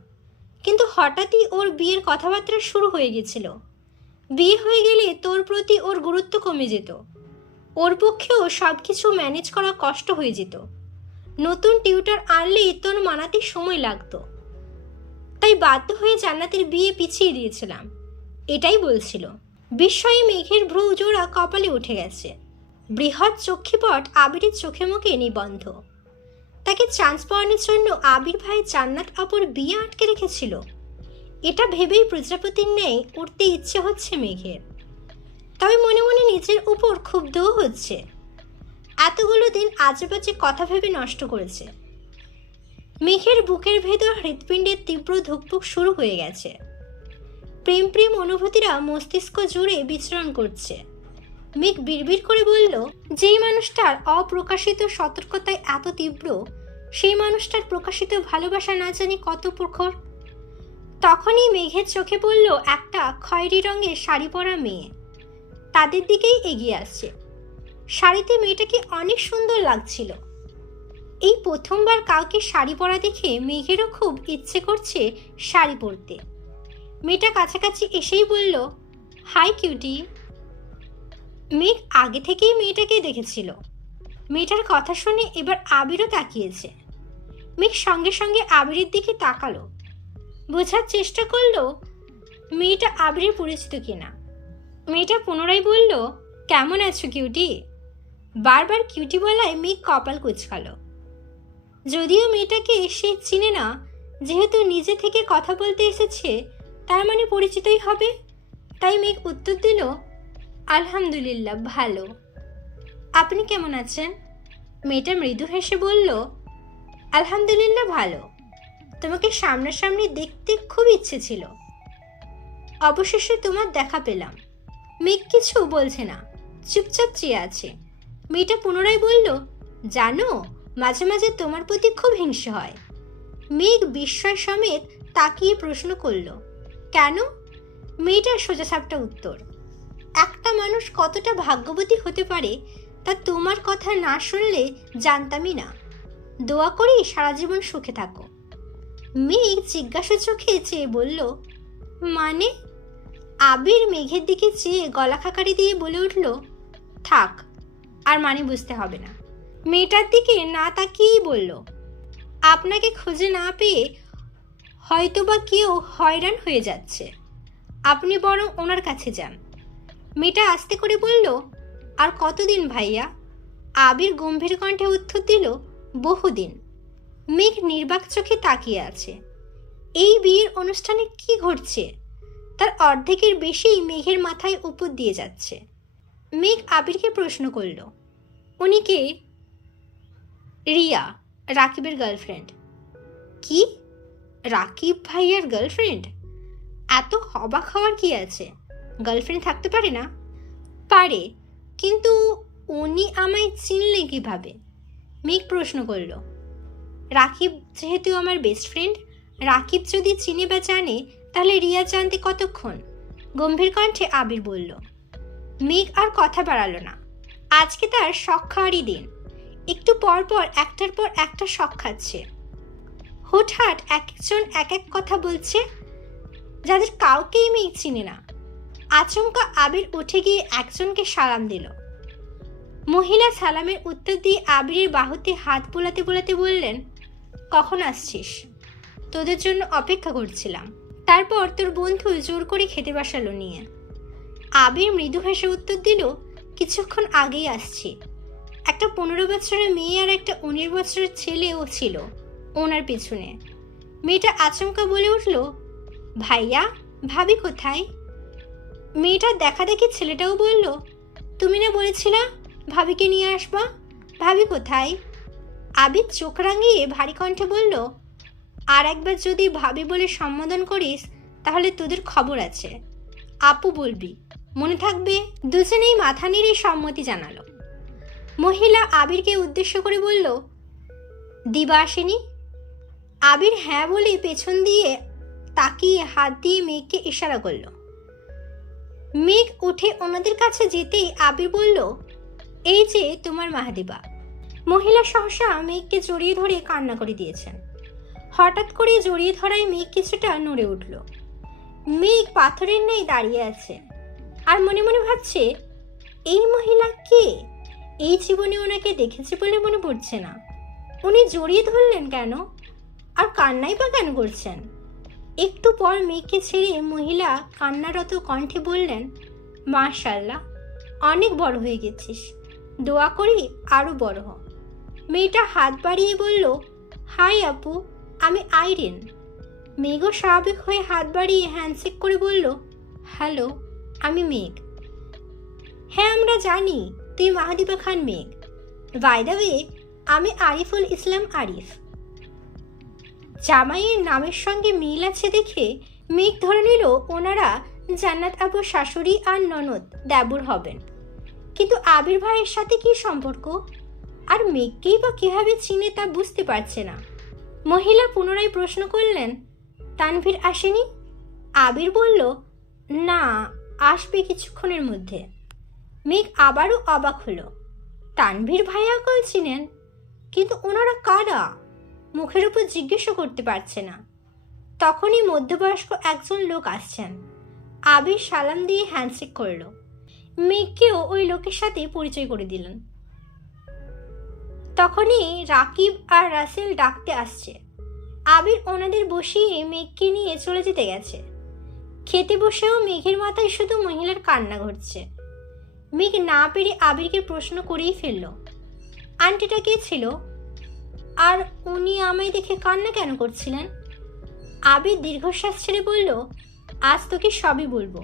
কিন্তু হঠাৎই ওর বিয়ের কথাবার্তা শুরু হয়ে গেছিল। বিয়ে হয়ে গেলে তোর প্রতি ওর গুরুত্ব কমে যেত। ওর পক্ষেও সব কিছু ম্যানেজ করা কষ্ট হয়ে যেত। নতুন টিউটর আনলেই তোর মানাতে সময় লাগতো, তাই বাধ্য হয়ে জান্নাতের বিয়ে পিছিয়ে দিয়েছিলাম, এটাই বলছিল। বিস্ময়ে মেঘের ভ্রু জোড়া কপালে উঠে গেছে। বৃহৎ চক্ষিপট আবিরের চোখে মুখে নিবন্ধ। তাকে চান্স পাওয়ানোর জন্য আবির ভাই জান্নাত আপুর বিয়ে আটকে রেখেছিল। এটা ভেবেই প্রজাপতির ন্যায় উঠতে ইচ্ছে হচ্ছে মেঘের, তবে মনে মনে নিজের উপর ক্ষুব্ধও হচ্ছে। এতগুলো দিন আজেবাজে কথা ভেবে নষ্ট করেছে। মেঘের বুকের ভেতর হৃৎপিণ্ডের তীব্র ধুকপুক শুরু হয়ে গেছে। প্রেম প্রেম অনুভূতিরা মস্তিষ্ক জুড়ে বিচরণ করছে। মেঘ বিড়বিড় করে বলল, যেই মানুষটার অপ্রকাশিত সতর্কতায় এত তীব্র, সেই মানুষটার প্রকাশিত ভালোবাসা না জানি কত প্রখর। তখনই মেঘের চোখে পড়ল একটা খয়েরি রঙের শাড়ি পরা মেয়ে তাদের দিকেই এগিয়ে আসছে। শাড়িতে মেয়েটাকে অনেক সুন্দর লাগছিল। এই প্রথমবার কাউকে শাড়ি পরা দেখে মেঘেরও খুব ইচ্ছে করছে শাড়ি পরতে। মেয়েটা কাছাকাছি এসেই বলল, হাই কিউটি। মেঘ আগে থেকেই মেয়েটাকে দেখেছিল। মেয়েটার কথা শুনে এবার আবিরও তাকিয়েছে। মেঘ সঙ্গে সঙ্গে আবিরের দিকে তাকালো, বোঝার চেষ্টা করলো মেয়েটা আবিরের পরিচিত কিনা। মেয়েটা পুনরায় বলল, কেমন আছো কিউটি? বারবার কিউটি বলায় মেঘ কপাল কুঁচকালো। যদিও মেয়েটাকে সে চিনে না, যেহেতু নিজে থেকে কথা বলতে এসেছে তার মানে পরিচিতই হবে, তাই মেঘ উত্তর দিল, আলহামদুলিল্লাহ ভালো। আপনি কেমন আছেন? মেয়েটা মৃদু হেসে বলল, আলহামদুলিল্লাহ ভালো। তোমাকে সামনাসামনি দেখতে খুব ইচ্ছে ছিল, অবশেষে তোমার দেখা পেলাম। মেঘ কিছু বলছে না, চুপচাপ চেয়ে আছে। মেয়েটা পুনরায় বলল, জানো, মাঝে মাঝে তোমার প্রতি খুব হিংসে হয়। মেঘ বিস্ময় সমেত তাকিয়ে প্রশ্ন করল, কেন? মেয়েটার সোজাসাপটা উত্তর, একটা মানুষ কতটা ভাগ্যবতী হতে পারে তা তোমার কথা না শুনলে জানতামই না। দোয়া করি সারা জীবন সুখে থাকো। মেঘ জিজ্ঞাসা চোখে চেয়ে বলল, মানে? আবির মেঘের দিকে চেয়ে গলা খাকারি দিয়ে বলে উঠল, থাক, আর মানে বুঝতে হবে না। মেয়েটার দিকে না তাকিয়েই বলল, আপনাকে খুঁজে না পেয়ে হয়তোবা কেউ হয়রান হয়ে যাচ্ছে, আপনি বরং ওনার কাছে যান। মেয়েটা আস্তে করে বলল, আর কতদিন ভাইয়া? আবির গম্ভীর কণ্ঠে উত্তর দিল, বহুদিন। মেঘ নির্বাক চোখে তাকিয়ে আছে। এই বিয়ের অনুষ্ঠানে কি ঘটছে তার অর্ধেকের বেশিই মেঘের মাথায় উপর দিয়ে যাচ্ছে। মেঘ আবিরকে প্রশ্ন করল, উনি কে? রিয়া, রাকিবের গার্লফ্রেন্ড। কি? রাকিব ভাইয়ার গার্লফ্রেন্ড? এত অবাক হওয়ার কি আছে? গার্লফ্রেন্ড থাকতে পারে না? পারে, কিন্তু উনি আমায় চিনলে কিভাবে? মেঘ প্রশ্ন করল। রাকিব যেহেতু আমার বেস্ট ফ্রেন্ড, রাকিব যদি চিনে বা জানে তাহলে রিয়া জানতে কতক্ষণ? গম্ভীর কণ্ঠে আবির বলল। মেঘ আর কথা বাড়ালো না। আজকে তার শখ খাওয়ারই দিন। একটু পর পর একটার পর একটা শখ খাচ্ছে। হুটহাট একজন এক এক কথা বলছে, যাদের কাউকেই মেঘ চিনে না। আচমকা আবির উঠে গিয়ে একজনকে সালাম দিল। মহিলা সালামের উত্তর দিয়ে আবিরের বাহুতে হাত বোলাতে বোলাতে বললেন, কখন আসছিস? তোদের জন্য অপেক্ষা করছিলাম। তারপর তোর বন্ধু জোর করে খেতে বসালো নিয়ে। আবির মৃদু হেসে উত্তর দিল, কিছুক্ষণ আগেই আসছি। একটা 15 বছরের মেয়ে আর একটা 19 বছরের ছেলেও ছিল ওনার পিছনে। মেয়েটা আচমকা বলে উঠল, ভাইয়া, ভাবি কোথায়? মেয়েটার দেখা দেখি ছেলেটাও বলল, তুমি না বলেছিলা ভাবিকে নিয়ে আসবা, ভাবি কোথায়? আবির চোখ রাঙিয়ে ভারী কণ্ঠে বলল, আর একবার যদি ভাবি বলে সম্বোধন করিস তাহলে তোদের খবর আছে। আপু বলবি, মনে থাকবে। দুজনেই মাথা নেড়ে সম্মতি জানালো। মহিলা আবিরকে উদ্দেশ্য করে বলল, দিবা আসেনি? আবির হ্যাঁ বলে পেছন দিয়ে তাকিয়ে হাত দিয়ে মেঘকে ইশারা করল। মেঘ উঠে ওনাদের কাছে যেতেই আবির বলল, এই যে তোমার মাহাদিবা। মহিলা সহসা মেঘকে জড়িয়ে ধরে কান্না করে দিয়েছেন। হঠাৎ করে জড়িয়ে ধরায় মেঘ কিছুটা নড়ে উঠল। মেঘ পাথরের ন্যায় দাঁড়িয়ে আছে আর মনে মনে ভাবছে, এই মহিলা কে? এই জীবনে ওনাকে দেখেছে বলে মনে পড়ছে না। উনি জড়িয়ে ধরলেন কেন? আর কান্নাই বা কেন করছেন? একটু পর মেঘকে ছেড়ে মহিলা কান্নারত কণ্ঠে বললেন, মাশাআল্লাহ, অনেক বড় হয়ে গেছিস, দোয়া করি আরো বড় হ। মেয়েটা হাত বাড়িয়ে বলল, হাই আপু, আমি আইরিন। মেঘও স্বাভাবিক হয়ে হাত বাড়িয়ে হ্যান্ডশেক করে বলল, হ্যালো, আমি মেঘ। হ্যাঁ, আমরা জানি তুই মাহাদিবা খান মেঘ। বাই দ্য ওয়ে, আমি আরিফুল ইসলাম আরিফ। জামাইয়ের নামের সঙ্গে মিল আছে দেখে মেঘ ধরে নিল ওনারা জান্নাত আপুর শাশুড়ি আর ননদ দেবর হবেন। কিন্তু আবির ভাইয়ের সাথে কি সম্পর্ক? আর মেঘকেই বা কিভাবে চিনে তা বুঝতে পারছে না। মহিলা পুনরায় প্রশ্ন করলেন, তানভীর আসেনি? আবির বলল, না, আসবে কিছুক্ষণের মধ্যে। মেঘ আবারও অবাক হলো। তানভীর ভাইয়াকেও চিনেন, কিন্তু ওনারা কারা? মুখের উপর জিজ্ঞেসও করতে পারছে না। তখনই মধ্যবয়স্ক একজন লোক আসছেন। আবির সালাম দিয়ে হ্যান্ডশেক করল। মেঘকেও ওই লোকের সাথে পরিচয় করে দিলেন। তখনই রাকিব আর রাসেল ডাকতে আসছে। আবির ওনাদের বসিয়ে মেঘকে নিয়ে চলে যেতে গেছে। খেতে বসেও মেঘের মাথায় শুধু মহিলার কান্না ঘটছে। মেঘ না পেরে আবিরকে প্রশ্ন করেই ফেলল, আন্টিটা কে ছিল? আর উনি আমায় দেখে কান্না কেন করছিলেন? আবির দীর্ঘশ্বাস ছেড়ে বলল, আজ তোকে সবই বলবো।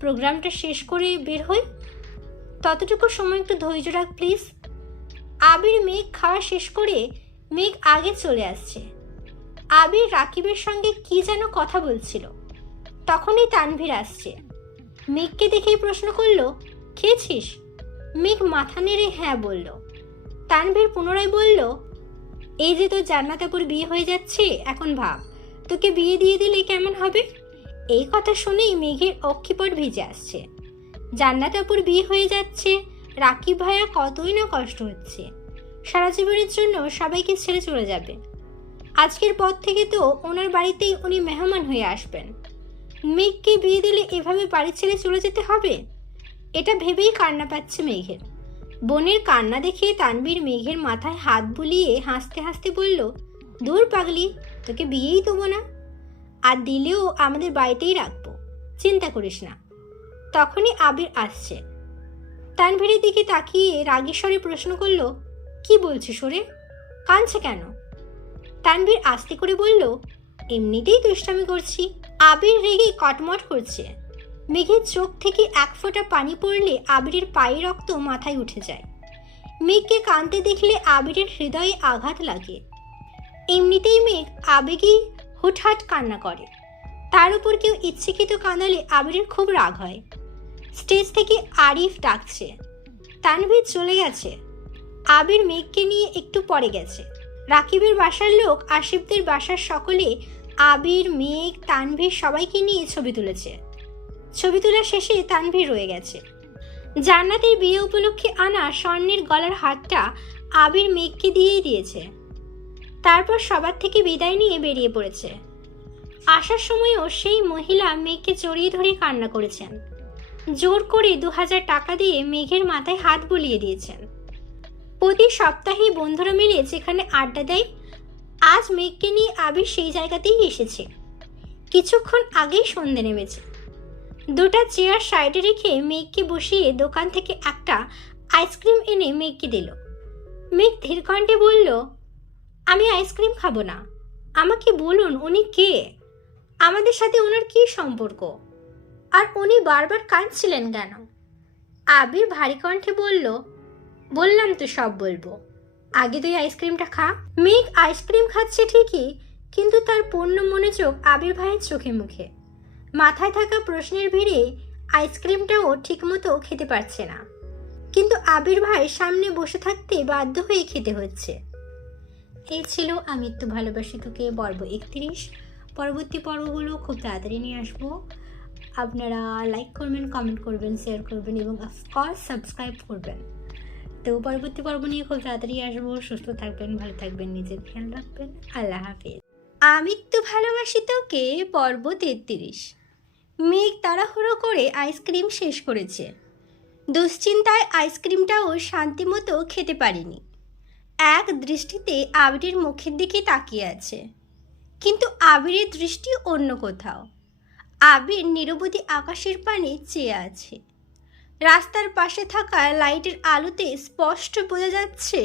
প্রোগ্রামটা শেষ করে বের হই, ততটুকু সময় একটু ধৈর্য রাখ প্লিজ। আবির মেঘ খাওয়া শেষ করে মেঘ আগে চলে আসছে। আবির রাকিবের সঙ্গে কি যেন কথা বলছিল। তখনই তানভীর আসছে। মেঘকে দেখেই প্রশ্ন করল, খেয়েছিস? মেঘ মাথা নেড়ে হ্যাঁ বলল। তানভীর পুনরায় বলল, এই যে তোর জান্নাত আপুর বিয়ে হয়ে যাচ্ছে, এখন ভাব তোকে বিয়ে দিয়ে দিলে কেমন হবে। এই কথা শুনেই মেঘের অক্ষিপট ভিজে আসছে। জান্নাত আপুর বিয়ে হয়ে যাচ্ছে, রাকিব ভাইয়া কতই না কষ্ট হচ্ছে। সারা জীবনের জন্য সবাইকে ছেড়ে চলে যাবে। আজকের পর থেকে তো ওনার বাড়িতেই উনি মেহমান হয়ে আসবেন। মেঘকে বিয়ে দিলে এভাবে বাড়ি ছেড়ে চলে যেতে হবে? এটা ভেবেই কান্না পাচ্ছে মেঘের। বোনের কান্না দেখে তানভীর মেঘের মাথায় হাত বুলিয়ে হাসতে হাসতে বলল, দূর পাগলি, তোকে বিয়েই দেবো না, আর দিলেও আমাদের বাড়িতেই রাখবো, চিন্তা করিস না। তখনই আবির আসছে। তানভীরের দিকে তাকিয়ে রাগেশ্বরে প্রশ্ন করল, কি বলছিস ওরে, কাঁদছে কেন? তানভীর আস্তে করে বলল, এমনিতেই দুষ্টামি করছি। আবির রেগে কটমট করছে। মেঘের চোখ থেকে এক ফোঁটা পানি পড়লে আবিরের পায়ের রক্ত মাথায় উঠে যায়। মেঘকে কাঁদতে দেখলে আবিরের হৃদয়ে আঘাত লাগে। এমনিতেই মেঘ আবেগেই হুটহাট কান্না করে, তার উপর কেউ ইচ্ছাকৃত কাঁদালে আবিরের খুব রাগ হয়। স্টেজ থেকে আরিফ ডাকছে। তানভীর চলে গেছে। আবির মেঘকে নিয়ে একটু পরে গেছে। রাকিবের বাসার লোক, আসিফদের বাসার সকলে আবির, মেঘ, তানভীর সবাইকে নিয়ে ছবি তুলেছে। ছবি তোলা শেষে তানভীর রয়ে গেছে। জান্নাতের বিয়ে উপলক্ষে আনা স্বর্ণের গলার হারটা আবির মেঘকে দিয়েই দিয়েছে। তারপর সবার থেকে বিদায় নিয়ে বেরিয়ে পড়েছে। আসার সময়ও সেই মহিলা মেঘকে জড়িয়ে ধরে কান্না করেছেন। জোর করে 2000 টাকা দিয়ে মেঘের মাথায় হাত বুলিয়ে দিয়েছেন। প্রতি সপ্তাহে বন্ধুরা মিলে যেখানে আড্ডা দেয়, আজ মেঘকে নিয়ে আবির সেই জায়গাতেই এসেছে। কিছুক্ষণ আগেই সন্ধ্যে নেমেছে। দুটা চেয়ার সাইডে রেখে মেঘকে বসিয়ে দোকান থেকে একটা আইসক্রিম এনে মেঘকে দিল। মেঘ ধীর কণ্ঠে বলল, আমি আইসক্রিম খাবো না, আমাকে বলুন উনি কে, আমাদের সাথে ওনার কি সম্পর্ক, আর উনি বারবার কাঁদছিলেন কেন? আবির ভারী কণ্ঠে বলল, বললাম তো সব বলবো, আগে তুই আইসক্রিমটা খা। মেঘ আইসক্রিম খাচ্ছে ঠিকই, কিন্তু তার পূর্ণ মনোযোগ আবির ভাইয়ের চোখে মুখে। মাথায় থাকা প্রশ্নের ভিড়ে আইসক্রিমটাও ঠিকমতো খেতে পারছে না, কিন্তু আবির ভাই সামনে বসে থাকতে বাধ্য হয়ে খেতে হচ্ছে। এই ছিল আমি একটু ভালোবাসি তোকে পর্ব 31। পরবর্তী পর্বগুলো খুব তাড়াতাড়ি নিয়ে আসবো। আপনারা লাইক করবেন, কমেন্ট করবেন, শেয়ার করবেন এবং অফকোর্স সাবস্ক্রাইব করবেন। তো পরবর্তী পর্ব নিয়ে খুব তাড়াতাড়ি আসবো। সুস্থ থাকবেন, ভালো থাকবেন, নিজের খেয়াল রাখবেন। আল্লাহ হাফিজ। আমি একটু ভালোবাসি তোকে পর্ব 33। মেঘ তাড়াহুড়ো করে আইসক্রিম শেষ করেছে। দুশ্চিন্তায় আইসক্রিমটাও শান্তিমতো খেতে পারেনি। এক দৃষ্টিতে আবিরের মুখের দিকে তাকিয়ে আছে, কিন্তু আবিরের দৃষ্টি অন্য কোথাও। আবির নিরবধি আকাশের পানে চেয়ে আছে। রাস্তার পাশে থাকা লাইটের আলোতে স্পষ্ট বোঝা যাচ্ছে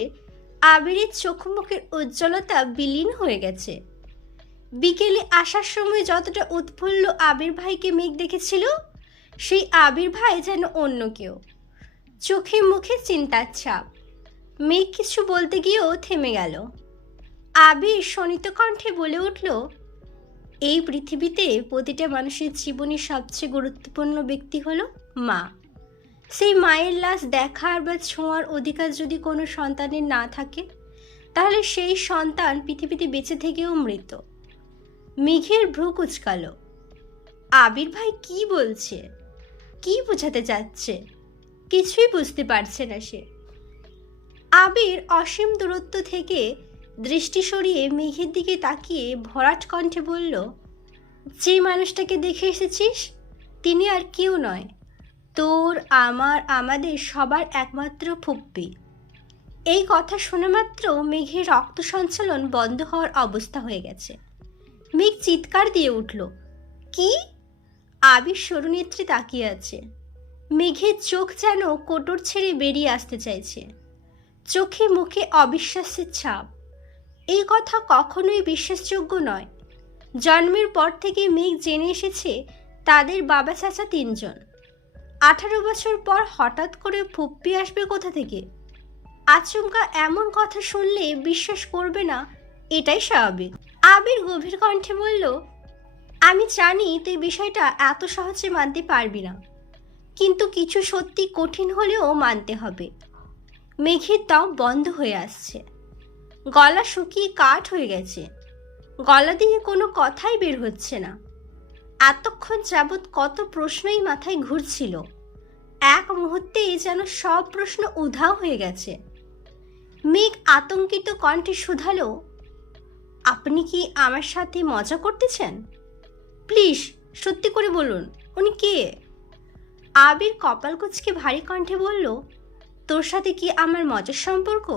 আবিরের চোখ মুখের উজ্জ্বলতা বিলীন হয়ে গেছে। বিকেলে আসার সময় যতটা উৎফুল্ল আবির ভাইকে মেঘ দেখেছিল, সেই আবির ভাই যেন অন্য কেউ। চোখে মুখে চিন্তার ছাপ। মেঘ কিছু বলতে গিয়েও থেমে গেল। আবির শনিত কণ্ঠে বলে উঠল, এই পৃথিবীতে প্রতিটা মানুষের জীবনে সবচেয়ে গুরুত্বপূর্ণ ব্যক্তি হলো মা। সেই মায়ের লাশ দেখার বা ছোঁয়ার অধিকার যদি কোনো সন্তানের না থাকে, তাহলে সেই সন্তান পৃথিবীতে বেঁচে থেকেও মৃত। মেঘের ভ্রু কুচকালো। আবির ভাই কি বলছে, কি বোঝাতে চাচ্ছে, কিছুই বুঝতে পারছে না সে। আবির অসীম দূরত্ব থেকে দৃষ্টি সরিয়ে মেঘের দিকে তাকিয়ে ভরাট কণ্ঠে বলল, যে মানুষটাকে দেখে এসেছিস তিনি আর কেউ নয়, তোর, আমার, আমাদের সবার একমাত্র ফুপ্পি। এই কথা শোনা মাত্র মেঘের রক্ত সঞ্চালন বন্ধ হওয়ার অবস্থা হয়ে গেছে। মেঘ চিৎকার দিয়ে উঠল, কি? আবির সরু নেত্রে তাকিয়ে আছে। মেঘের চোখ যেন কোটর ছেড়ে বেরিয়ে আসতে চাইছে। চোখে মুখে অবিশ্বাসের ছাপ। এই কথা কখনোই বিশ্বাসযোগ্য নয়। জন্মের পর থেকে মেঘ জেনে এসেছে তাদের বাবা চাচা 3 জন। 18 বছর পর হঠাৎ করে ফুপ্পি আসবে কোথা থেকে? আচমকা এমন কথা শুনলে বিশ্বাস করবে না, এটাই স্বাভাবিক। আবির গভীর কণ্ঠে বলল, আমি জানি তুই বিষয়টা এত সহজে মানতে পারবি না, কিন্তু কিছু সত্যি কঠিন হলেও মানতে হবে। মেঘের দম বন্ধ হয়ে আসছে, গলা শুকিয়ে কাঠ হয়ে গেছে, গলা দিয়ে কোনো কথাই বের হচ্ছে না। এতক্ষণ যাবৎ কত প্রশ্নই মাথায় ঘুরছিল, এক মুহূর্তেই যেন সব প্রশ্ন উধাও হয়ে গেছে। মেঘ আতঙ্কিত কণ্ঠে শুধালো, আপনি কি আমার সাথে মজা করতেছেন? প্লিজ সত্যি করে বলুন, উনি কে? আবির কপাল কুঁচকে ভারী কণ্ঠে বলল, তোর সাথে কি আমার মজার সম্পর্ক?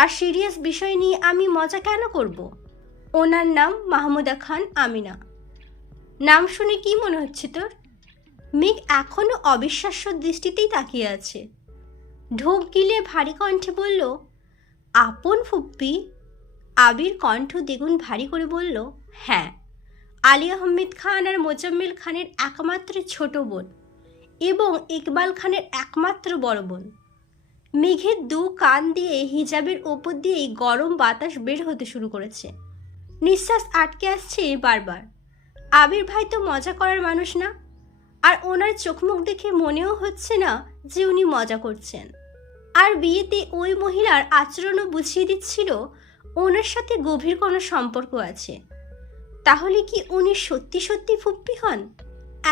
আর সিরিয়াস বিষয় নিয়ে আমি মজা কেন করব? ওনার নাম মাহমুদা খান আমিনা। নাম শুনে কি মনে হচ্ছে তোর? মেঘ এখনো অবিশ্বাস্য দৃষ্টিতেই তাকিয়ে আছে। ঢোক গিলে ভারী কণ্ঠে বলল, আপন ফুপ্পি। আবির কণ্ঠ দ্বিগুণ ভারী করে বলল, হ্যাঁ, আলী আহমেদ খান আর মোজাম্মেল খানের একমাত্র ছোট বোন এবং ইকবাল খানের একমাত্র বড় বোন। মেঘের দু কান দিয়ে হিজাবের ওপর দিয়েই গরম বাতাস বের হতে শুরু করেছে। নিঃশ্বাস আটকে আসছে বারবার। আবির ভাই তো মজা করার মানুষ না, আর ওনার চোখ মুখ দেখে মনেও হচ্ছে না যে উনি মজা করছেন। আর বিয়েতে ওই মহিলার আচরণও বুঝিয়ে দিচ্ছিল ওনার সাথে গভীর কোনো সম্পর্ক আছে। তাহলে কি উনি সত্যি সত্যি ফুপ্পি হন?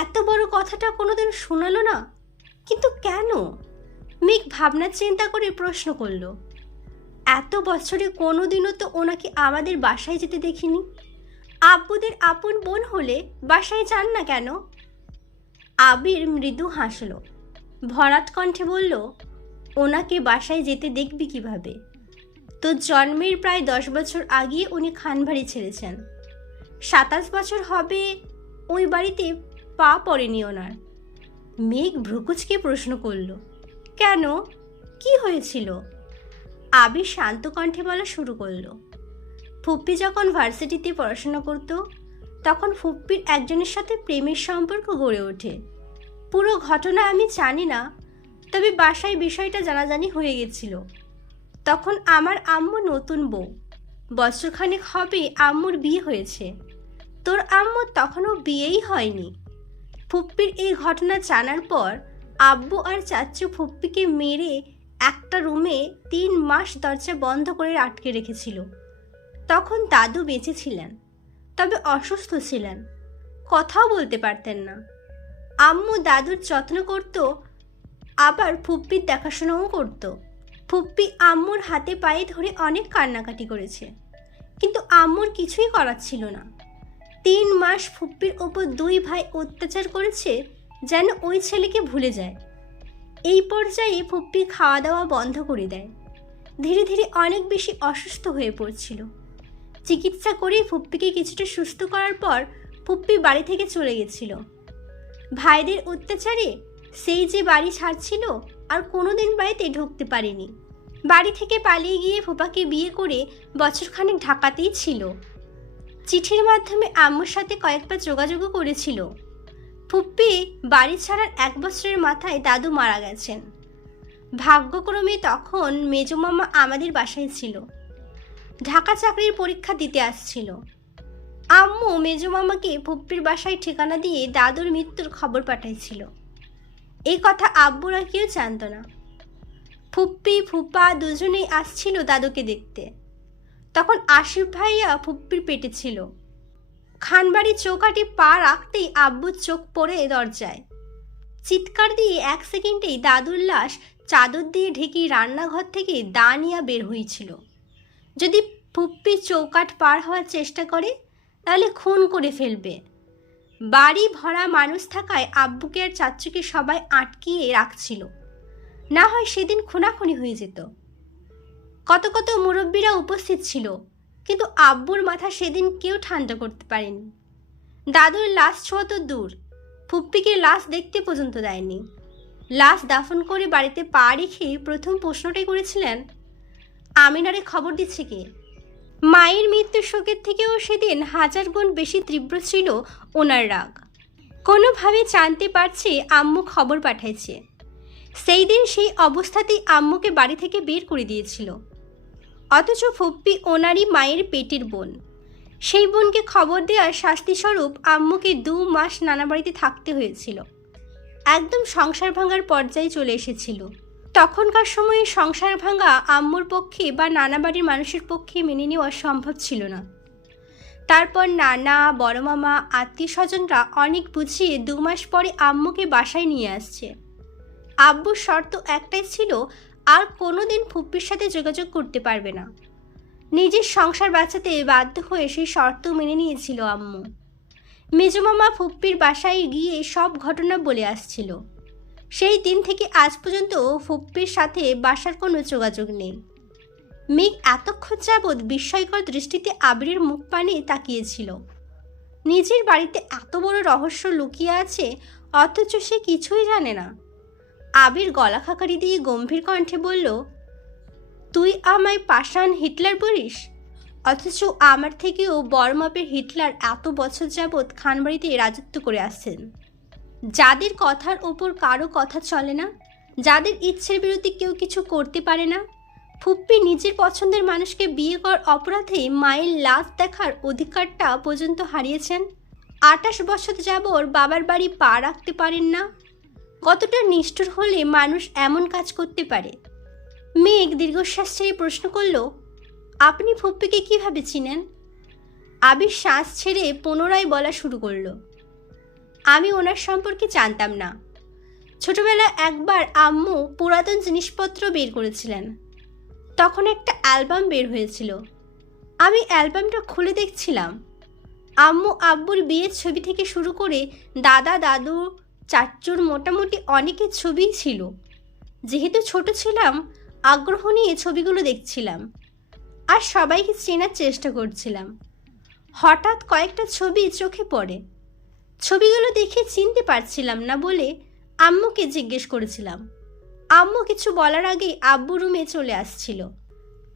এত বড় কথাটা কোনোদিন শোনালো না, কিন্তু কেন? মেঘ ভাবনা চিন্তা করে প্রশ্ন করল, এত বছরে কোনোদিনও তো ওনাকে আমাদের বাসায় যেতে দেখিনি। আব্বুদের আপন বোন হলে বাসায় যান না কেন? আবির মৃদু হাসল, ভরাট কণ্ঠে বলল, ওনাকে বাসায় যেতে দেখবি কিভাবে? তোর জন্মের প্রায় 10 বছর আগে উনি খানবাড়ি ছেড়েছেন। 27 বছর হবে ওই বাড়িতে পা পড়েনি ওনার। মেঘ ভ্রুকুচকে প্রশ্ন করল, কেন? কি হয়েছিল? আবির শান্ত কণ্ঠে বলা শুরু করলো, ফুপ্পি যখন ভার্সিটিতে পড়াশোনা করত তখন ফুপ্পির একজনের সাথে প্রেমের সম্পর্ক গড়ে ওঠে। পুরো ঘটনা আমি জানি না, তবে বাসায় বিষয়টা জানাজানি হয়ে গেছিল। তখন আমার আম্মু নতুন বউ, বছরখানেক হবে আম্মুর বিয়ে হয়েছে। তোর আম্মুর তখনও বিয়েই হয়নি। ফুপ্পির এই ঘটনা জানার পর আব্বু আর চাচু ফুপ্পিকে মেরে একটা রুমে 3 মাস দরজা বন্ধ করে আটকে রেখেছিল। তখন দাদু বেঁচে ছিলেন, তবে অসুস্থ ছিলেন, কথাও বলতে পারতেন না। আম্মু দাদুর যত্ন করত, আবার ফুপ্পির দেখাশোনাও করত। ফুপ্পি আম্মুর হাতে পায়ে ধরে অনেক কান্নাকাটি করেছে, কিন্তু আম্মুর কিছুই করার ছিল না। 3 মাস ফুপ্পির ওপর 2 ভাই অত্যাচার করেছে যেন ওই ছেলেকে ভুলে যায়। এই পর্যায়ে ফুপ্পি খাওয়া দাওয়া বন্ধ করে দেয়। ধীরে ধীরে অনেক বেশি অসুস্থ হয়ে পড়ছিল। চিকিৎসা করে ফুপ্পিকে কিছুটা সুস্থ করার পর ফুপ্পি বাড়ি থেকে চলে গেছিল। ভাইদের অত্যাচারে সেই যে বাড়ি ছাড়ছিল আর কোনোদিন বাড়িতে ঢুকতে পারেনি। বাড়ি থেকে পালিয়ে গিয়ে ফুপাকে বিয়ে করে বছরখানেক ঢাকাতেই ছিল। চিঠির মাধ্যমে আম্মুর সাথে কয়েকবার যোগাযোগও করেছিল। ফুপ্পি বাড়ি ছাড়ার 1 বছরের মাথায় দাদু মারা গেছেন। ভাগ্যক্রমে তখন মেজো মামা আমাদের বাসায় ছিল, ঢাকা চাকরির পরীক্ষা দিতে আসছিল। আম্মু মেজো মামাকে ফুপ্পির বাসায় ঠিকানা দিয়ে দাদুর মৃত্যুর খবর পাঠাইছিল। এই কথা আব্বুরা কেউ জানত না। ফুপ্পি ফুপা দুজনেই আসছিল দাদুকে দেখতে। তখন আসিফ ভাইয়া ফুপ্পির পেটে ছিল। খানবাড়ির চৌকাঠে পা রাখতেই আব্বুর চোখ পড়ে দরজায়। চিৎকার দিয়ে 1 সেকেন্ডেই দাদুর লাশ চাদর দিয়ে ঢেকে রান্নাঘর থেকে দা নিয়ে বের হয়েছিল। যদি ফুপ্পি চৌকাঠ পার হওয়ার চেষ্টা করে তাহলে খুন করে ফেলবে। বাড়ি ভরা মানুষ থাকায় আব্বুকে আর চাচুকে সবাই আটকিয়ে রাখছিল, না হয় সেদিন খুনাখুনি হয়ে যেত। কত কত মুরব্বীরা উপস্থিত ছিল, কিন্তু আব্বুর মাথা সেদিন কেউ ঠান্ডা করতে পারেনি। দাদুর লাশ ছোঁয়া তো দূর, ফুপ্পিকে লাশ দেখতে পর্যন্ত দেয়নি। লাশ দাফন করে বাড়িতে পা রেখে প্রথম প্রশ্নটাই করেছিলেন, আমিনারে খবর দিচ্ছে কে? মায়ের মৃত্যুর শোকের থেকেও সেদিন 1000 গুণ বেশি তীব্র ছিল ওনার রাগ। কোনোভাবে জানতে পারছে আম্মু খবর পাঠাইছে। সেই দিন সেই অবস্থাতেই আম্মুকে বাড়ি থেকে বের করে দিয়েছিল। অথচ ফুপ্পি ওনারই মায়ের পেটের বোন। সেই বোনকে খবর দেওয়ার শাস্তিস্বরূপ আম্মুকে 2 মাস নানা বাড়িতে থাকতে হয়েছিল। একদম সংসার ভাঙার পর্যায়ে চলে এসেছিল। তখনকার সময়ে সংসার ভাঙা আম্মুর পক্ষে বা নানা বাড়ির মানুষের পক্ষে মেনে নেওয়া সম্ভব ছিল না। তারপর নানা, বড় মামা, আত্মীয় স্বজনরা অনেক বুঝিয়ে 2 মাস পরে আম্মুকে বাসায় নিয়ে আসছে। আব্বুর শর্ত একটাই ছিল, আর কোনোদিন ফুপ্পির সাথে যোগাযোগ করতে পারবে না। নিজের সংসার বাঁচাতে বাধ্য হয়ে সেই শর্ত মেনে নিয়েছিল আম্মু। মেজো মামা ফুপ্পির বাসায় গিয়ে সব ঘটনা বলে আসছিল। সেই দিন থেকে আজ পর্যন্ত ফুপ্পির সাথে বাসার কোনো যোগাযোগ নেই। মেঘ এতক্ষণ যাবৎ বিস্ময়কর দৃষ্টিতে আবিরের মুখ পানে তাকিয়েছিল। নিজের বাড়িতে এত বড় রহস্য লুকিয়ে আছে, অথচ সে কিছুই জানে না। আবির গলা খাকারি দিয়ে গম্ভীর কণ্ঠে বলল, তুই আমায় পাষাণ হিটলার বলিস? অথচ আমার থেকেও বড় মাপের হিটলার এত বছর যাবৎ খানবাড়িতে রাজত্ব করে আসছেন। যাদের কথার ওপর কারো কথা চলে না, যাদের ইচ্ছের বিরুদ্ধে কেউ কিছু করতে পারে না। ফুপ্পি নিজের পছন্দের মানুষকে বিয়ে করার অপরাধে মায়ের লাশ দেখার অধিকারটা পর্যন্ত হারিয়েছেন। 28 বছর যাবৎ বাবার বাড়ি পা রাখতে পারেন না। কতটা নিষ্ঠুর হলে মানুষ এমন কাজ করতে পারে? মেঘ দীর্ঘশ্বাস ছেড়ে প্রশ্ন করল, আপনি ফুপ্পিকে কিভাবে চিনেন? আবির শ্বাস ছেড়ে পুনরায় বলা শুরু করল, আমি ওনার সম্পর্কে জানতাম না। ছোটবেলায় একবার আম্মু পুরাতন জিনিসপত্র বের করেছিলেন। তখন একটা অ্যালবাম বের হয়েছিল। আমি অ্যালবামটা খুলে দেখছিলাম। আম্মু আব্বুর বিয়ের ছবি থেকে শুরু করে দাদা, দাদু, চাচুর মোটামুটি অনেকের ছবিই ছিল। যেহেতু ছোট ছিলাম, আগ্রহ নিয়ে ছবিগুলো দেখছিলাম আর সবাইকে চেনার চেষ্টা করছিলাম। হঠাৎ কয়েকটা ছবি চোখে পড়ে। ছবিগুলো দেখে চিনতে পারছিলাম না বলে আম্মুকে জিজ্ঞেস করেছিলাম। আম্মু কিছু বলার আগেই আব্বু রুমে চলে আসছিল।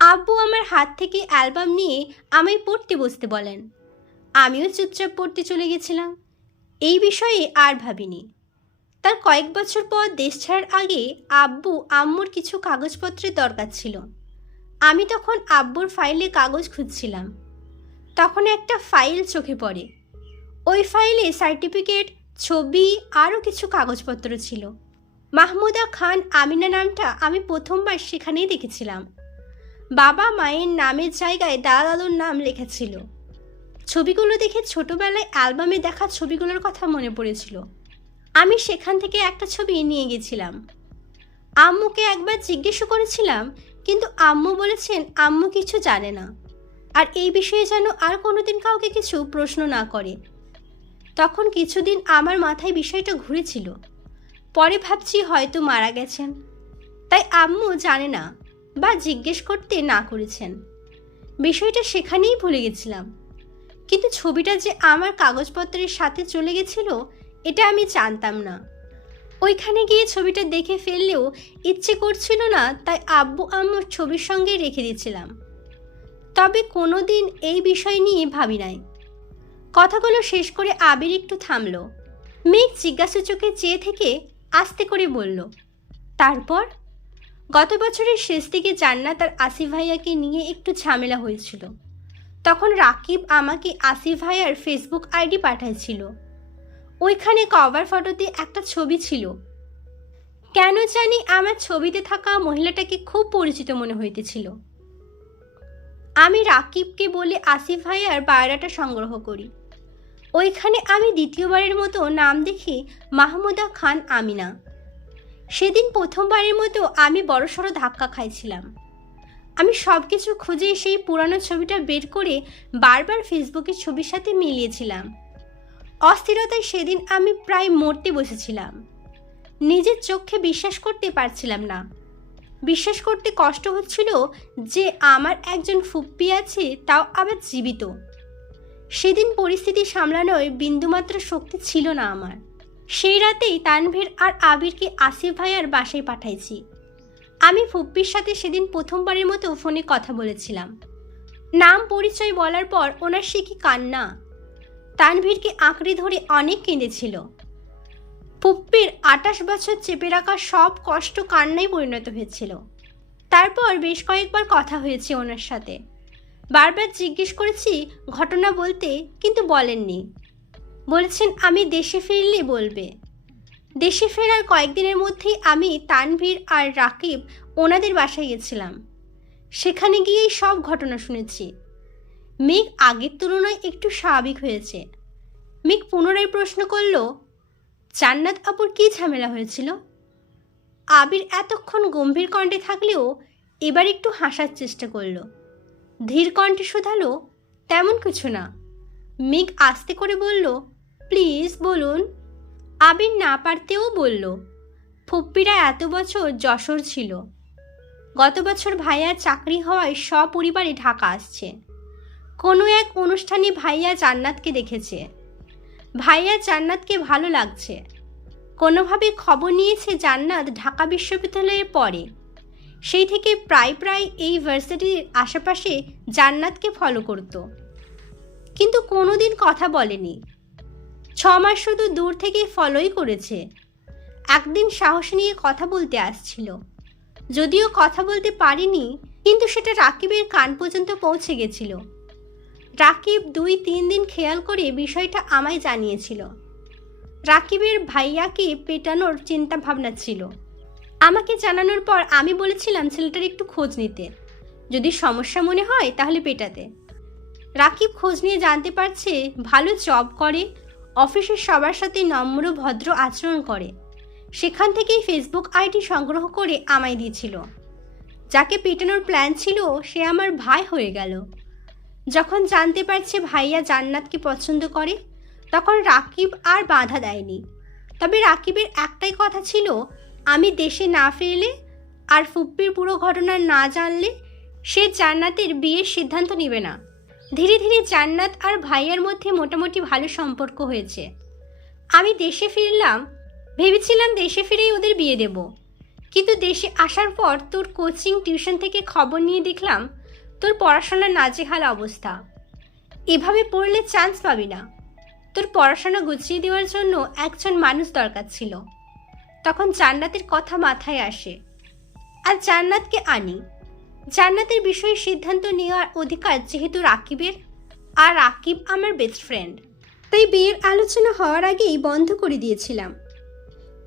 আব্বু আমার হাত থেকে অ্যালবাম নিয়ে আমায় পড়তে বসতে বলেন। আমিও চুপচাপ পড়তে চলে গেছিলাম। এই বিষয়ে আর ভাবিনি। তার কয়েক বছর পর দেশ ছাড়ার আগে আব্বু আম্মুর কিছু কাগজপত্রের দরকার ছিল। আমি তখন আব্বুর ফাইলে কাগজ খুঁজছিলাম। তখন একটা ফাইল চোখে পড়ে। ওই ফাইলে সার্টিফিকেট, ছবি, আরও কিছু কাগজপত্র ছিল। মাহমুদা খান আমিনা নামটা আমি প্রথমবার সেখানেই দেখেছিলাম। বাবা মায়ের নামের জায়গায় দাদা দাদুর নাম লেখা ছিল। ছবিগুলো দেখে ছোটবেলায় অ্যালবামে দেখা ছবিগুলোর কথা মনে পড়েছিল। আমি সেখান থেকে একটা ছবি নিয়ে গেছিলাম। আম্মুকে একবার জিজ্ঞেসও করেছিলাম, কিন্তু আম্মু বলেছেন আম্মু কিছু জানে না, আর এই বিষয়ে যেন আর কোনোদিন কাউকে কিছু প্রশ্ন না করে। তখন কিছুদিন আমার মাথায় বিষয়টা ঘুরেছিল। পরে ভাবছি হয়তো মারা গেছেন, তাই আম্মু জানে না বা জিজ্ঞেস করতে না করেছেন। বিষয়টা সেখানেই ভুলে গেছিলাম। কিন্তু ছবিটা যে আমার কাগজপত্রের সাথে চলে গেছিল এটা আমি জানতাম না। ওইখানে গিয়ে ছবিটা দেখে ফেললেও ইচ্ছে করছিল না, তাই আব্বু আম্মুর ছবির সঙ্গে রেখে দিয়েছিলাম। তবে কোনো দিন এই বিষয় নিয়ে ভাবি নাই। কথাগুলো শেষ করে আবির একটু থামল। মেঘ জিজ্ঞাসু চোখে চেয়ে থেকে আস্তে করে বলল, তারপর? গত বছরের শেষ দিকে জান্নাত আর আসিফ ভাইয়াকে নিয়ে একটু ঝামেলা হয়েছিল। তখন রাকিব আমাকে আসিফ ভাইয়ার ফেসবুক আইডি পাঠাইছিল। ওইখানে কভার ফটোতে একটা ছবি ছিল। কেন জানি আমার ছবিতে থাকা মহিলাটাকে খুব পরিচিত মনে হইতেছিল। আমি রাকিবকে বলে আসিফ ভাইয়ার বায়োডাটা সংগ্রহ করি। ওইখানে আমি দ্বিতীয়বারের মতো নাম দেখি মাহমুদা খান আমিনা। সেদিন প্রথমবারের মতো আমি বড়সড় ধাক্কা খাইছিলাম। আমি সব কিছু খুঁজে সেই পুরানো ছবিটা বের করে বারবার ফেসবুকের ছবির সাথে মিলিয়েছিলাম। অস্থিরতায় সেদিন আমি প্রায় মরতে বসেছিলাম। নিজের চোখে বিশ্বাস করতে পারছিলাম না। বিশ্বাস করতে কষ্ট হচ্ছিল যে আমার একজন ফুপ্পি আছে, তাও আবার জীবিত। সেদিন পরিস্থিতি সামলানোর বিন্দুমাত্র শক্তি ছিল না আমার। সেই রাতেই তানভীর আর আবিরকে আসিফ ভাইয়ার বাসায় পাঠাইছি। আমি ফুপ্পির সাথে সেদিন প্রথমবারের মতো ফোনে কথা বলেছিলাম। নাম পরিচয় বলার পর ওনার সে কি কান্না! তানভীরকে আঁকড়ে ধরে অনেক কেঁদেছিল। ফুপ্পির 28 বছর চেপে রাখা সব কষ্ট কান্নায় পরিণত হয়েছিল। তারপর বেশ কয়েকবার কথা হয়েছে ওনার সাথে। বারবার জিজ্ঞেস করেছি ঘটনা বলতে, কিন্তু বলেননি। বলেছেন আমি দেশে ফিরলে বলবে। দেশে ফেরার কয়েকদিনের মধ্যেই আমি তানভীর আর রাকিব ওনাদের বাসায় গেছিলাম। সেখানে গিয়েই সব ঘটনা শুনেছি। মেঘ আগের তুলনায় একটু স্বাভাবিক হয়েছে। মেঘ পুনরায় প্রশ্ন করল, জান্নাত আপুর কী ঝামেলা হয়েছিল? আবির এতক্ষণ গম্ভীর কণ্ঠে থাকলেও এবার একটু হাসার চেষ্টা করল। ধীর কণ্ঠে শোধালো, তেমন কিছু না। মেঘ আস্তে করে বলল, প্লিজ বলুন। আবির না পারতেও বলল, ফুপ্পিরা এত বছর যশোর ছিল। গত বছর ভাইয়ার চাকরি হওয়ায় সপরিবারে ঢাকা আসছে। কোনো এক অনুষ্ঠানে ভাইয়া জান্নাতকে দেখেছে। ভাইয়া জান্নাতকে ভালো লাগছে। কোনোভাবে খবর নিয়েছে জান্নাত ঢাকা বিশ্ববিদ্যালয়ে পড়ে। সেই থেকে প্রায় এই ভার্সিটির আশেপাশে জান্নাতকে ফলো করত, কিন্তু কোনোদিন কথা বলেনি। 6 মাস শুধু দূর থেকে ফলোই করেছে। একদিন সাহস নিয়ে কথা বলতে আসছিল, যদিও কথা বলতে পারিনি, কিন্তু সেটা রাকিবের কান পর্যন্ত পৌঁছে গেছিল। রাকিব 2-3 দিন খেয়াল করে বিষয়টা আমায় জানিয়েছিল। রাকিবের ভাইয়াকে পেটানোর চিন্তা ভাবনা ছিল। আমাকে জানানোর পর আমি বলেছিলাম ছেলেটার একটু খোঁজ নিতে, যদি সমস্যা মনে হয় তাহলে পেটাতে। রাকিব খোঁজ নিয়ে জানতে পারছে ভালো জব করে, অফিসের সবার সাথে নম্র ভদ্র আচরণ করে। সেখান থেকেই ফেসবুক আইডি সংগ্রহ করে আমায় দিয়েছিল। যাকে পেটানোর প্ল্যান ছিল সে আমার ভাই হয়ে গেল। যখন জানতে পারছে ভাইয়া জান্নাতকে পছন্দ করে, তখন রাকিব আর বাধা দেয়নি। তবে রাকিবের একটাই কথা ছিল, আমি দেশে না ফিরলে আর ফুপ্পির পুরো ঘটনা না জানলে সে জান্নাতের বিয়ের সিদ্ধান্ত নেবে না। ধীরে ধীরে জান্নাত আর ভাইয়ার মধ্যে মোটামুটি ভালো সম্পর্ক হয়েছে। আমি দেশে ফিরলাম, ভেবেছিলাম দেশে ফিরেই ওদের বিয়ে দেব, কিন্তু দেশে আসার পর তোর কোচিং টিউশন থেকে খবর নিয়ে দেখলাম তোর পড়াশোনার নাজেহাল অবস্থা। এভাবে পড়লে চান্স পাবি না। তোর পড়াশোনা গুছিয়ে দেওয়ার জন্য একজন মানুষ দরকার ছিল। তখন জান্নাতের কথা মাথায় আসে, আর জান্নাতকে আনি। জান্নাতের বিষয়ে সিদ্ধান্ত নেওয়ার অধিকার যেহেতু রাকিবের, আর রাকিব আমার বেস্ট ফ্রেন্ড, তাই বিয়ের আলোচনা হওয়ার আগেই বন্ধ করে দিয়েছিলাম।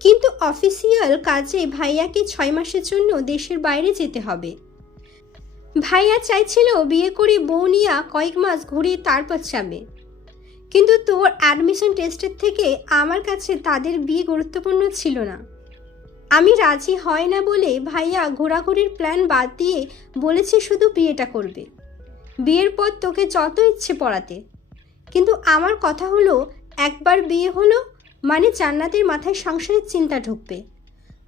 কিন্তু অফিসিয়াল কাজে ভাইয়াকে 6 মাসের জন্য দেশের বাইরে যেতে হবে। ভাইয়া চাইছিল বিয়ে করে বউ নিয়ে কয়েক মাস ঘুরে তারপর যাবে, কিন্তু তোর অ্যাডমিশন টেস্টের থেকে আমার কাছে তাদের বিয়ে গুরুত্বপূর্ণ ছিল না। আমি রাজি হয় না বলে ভাইয়া ঘোরাঘুরির প্ল্যান বাদ দিয়ে বলেছে শুধু বিয়েটা করবে। বিয়ের পর তোকে যত ইচ্ছে পড়াতে। কিন্তু আমার কথা হলো, একবার বিয়ে হলো মানে জান্নাতের মাথায় সংসারের চিন্তা ঢুকবে,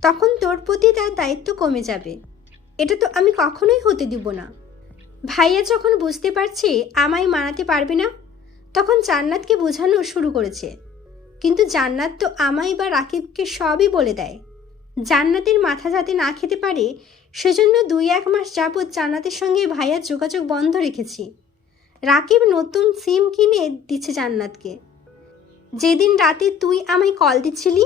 তখন তোর প্রতি তার দায়িত্ব কমে যাবে। এটা তো আমি কখনোই হতে দিব না। ভাইয়া যখন বুঝতে পারছে আমায় মানাতে পারবে না, তখন জান্নাতকে বোঝানো শুরু করেছে। কিন্তু জান্নাত তো আমায় বা রাকিবকে সবই বলে দেয়। জান্নাতের মাথা যাতে না খেতে পারে সেজন্য 2-1 মাস যাবৎ জান্নাতের সঙ্গে ভাইয়ার যোগাযোগ বন্ধ রেখেছি। রাকিব নতুন সিম কিনে দিচ্ছে জান্নাতকে। যেদিন রাতে তুই আমায় কল দিচ্ছিলি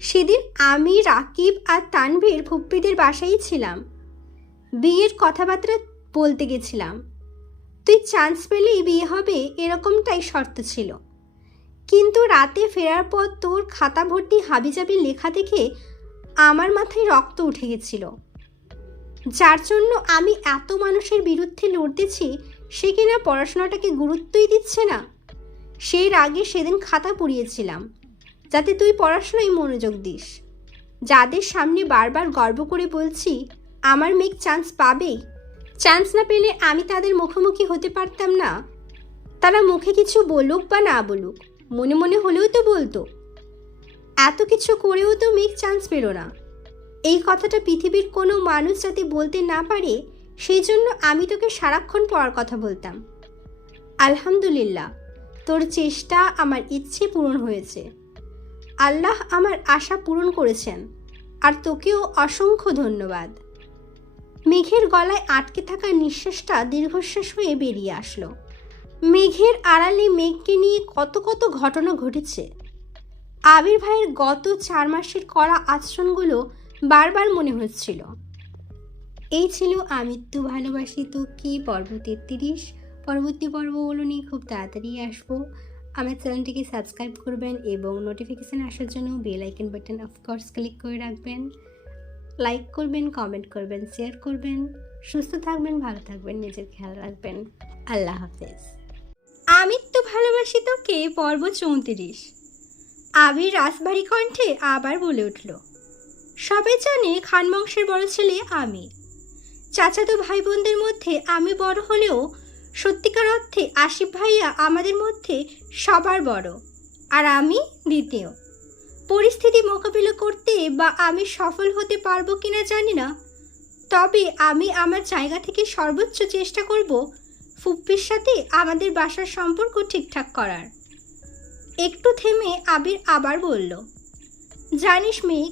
সেদিন আমি, রাকিব আর তানভীর ফুপ্পিদের বাসায় ছিলাম। বিয়ের কথাবার্তা বলতে গেছিলাম। তুই চান্স পেলেই বিয়ে হবে এরকমটাই শর্ত ছিল। কিন্তু রাতে ফেরার পর তোর খাতা ভর্তি হাবিজাবি লেখা দেখে আমার মাথায় রক্ত উঠে গেছিল। যার জন্য আমি এত মানুষের বিরুদ্ধে লড়তেছি, সে কিনা পড়াশোনাটাকে গুরুত্বই দিচ্ছে না। সেই রাগে সেদিন খাতা পুড়িয়েছিলাম যাতে তুই পড়াশোনায় মনোযোগ দিস। যাদের সামনে বারবার গর্ব করে বলছি আমার মেয়ে চান্স পাবেই, চান্স না পেলে আমি তাদের মুখোমুখি হতে পারতাম না। তারা মুখে কিছু বলুক বা না বলুক, মনে মনে হলেও তো বলতো। এত কিছু করেও তো মেয়ে চান্স পেল না। এই কথাটা পৃথিবীর কোনো মানুষ যাতে বলতে না পারে সেই জন্য আমি তোকে সারাক্ষণ পড়ার কথা বলতাম। আলহামদুলিল্লাহ, তোর চেষ্টা আমার ইচ্ছে পূরণ হয়েছে। আল্লাহ আমার আশা পূরণ করেছেন, আর তোকেও অসংখ্য ধন্যবাদ। মেঘের গলায় আটকে থাকা নিঃশ্বাসটা দীর্ঘশ্বাস হয়ে বেরিয়ে আসলো। মেঘের আড়ালে মেঘকে নিয়ে কত কত ঘটনা ঘটেছে। আবির ভাইয়ের গত 4 মাসের করা আচরণগুলো বারবার মনে হচ্ছিল। এই ছিল আমৃত্যু ভালোবাসি তো কি পর্ব 33। পরবর্তী পর্বগুলো নিয়ে খুব তাড়াতাড়ি আসবো। আমার চ্যানেলটিকে সাবস্ক্রাইব করবেন এবং নোটিফিকেশান আসার জন্য bell icon button of course click করে রাখবেন। লাইক করবেন, কমেন্ট করবেন, শেয়ার করবেন। সুস্থ থাকবেন, ভালো থাকবেন, নিজের খেয়াল রাখবেন। আল্লাহ হাফেজ। আমি তো ভালোবাসি তোকে পর্ব 34। আবির রাসভারী কণ্ঠে আবার বলে উঠল। সবাই জানে খান বংশের বড় ছেলে আমি। চাচাতো ভাই বোনদের মধ্যে আমি বড় হলেও সত্যিকার অর্থে আসিফ ভাইয়া আমাদের মধ্যে সবার বড়, আর আমি দ্বিতীয়। পরিস্থিতি মোকাবিলা করতে বা আমি সফল হতে পারবো কিনা জানি না, তবে আমি আমার জায়গা থেকে সর্বোচ্চ চেষ্টা করব ফুপ্পির সাথে আমাদের বাসার সম্পর্ক ঠিকঠাক করার। একটু থেমে আবির আবার বলল, জানিস মেঘ,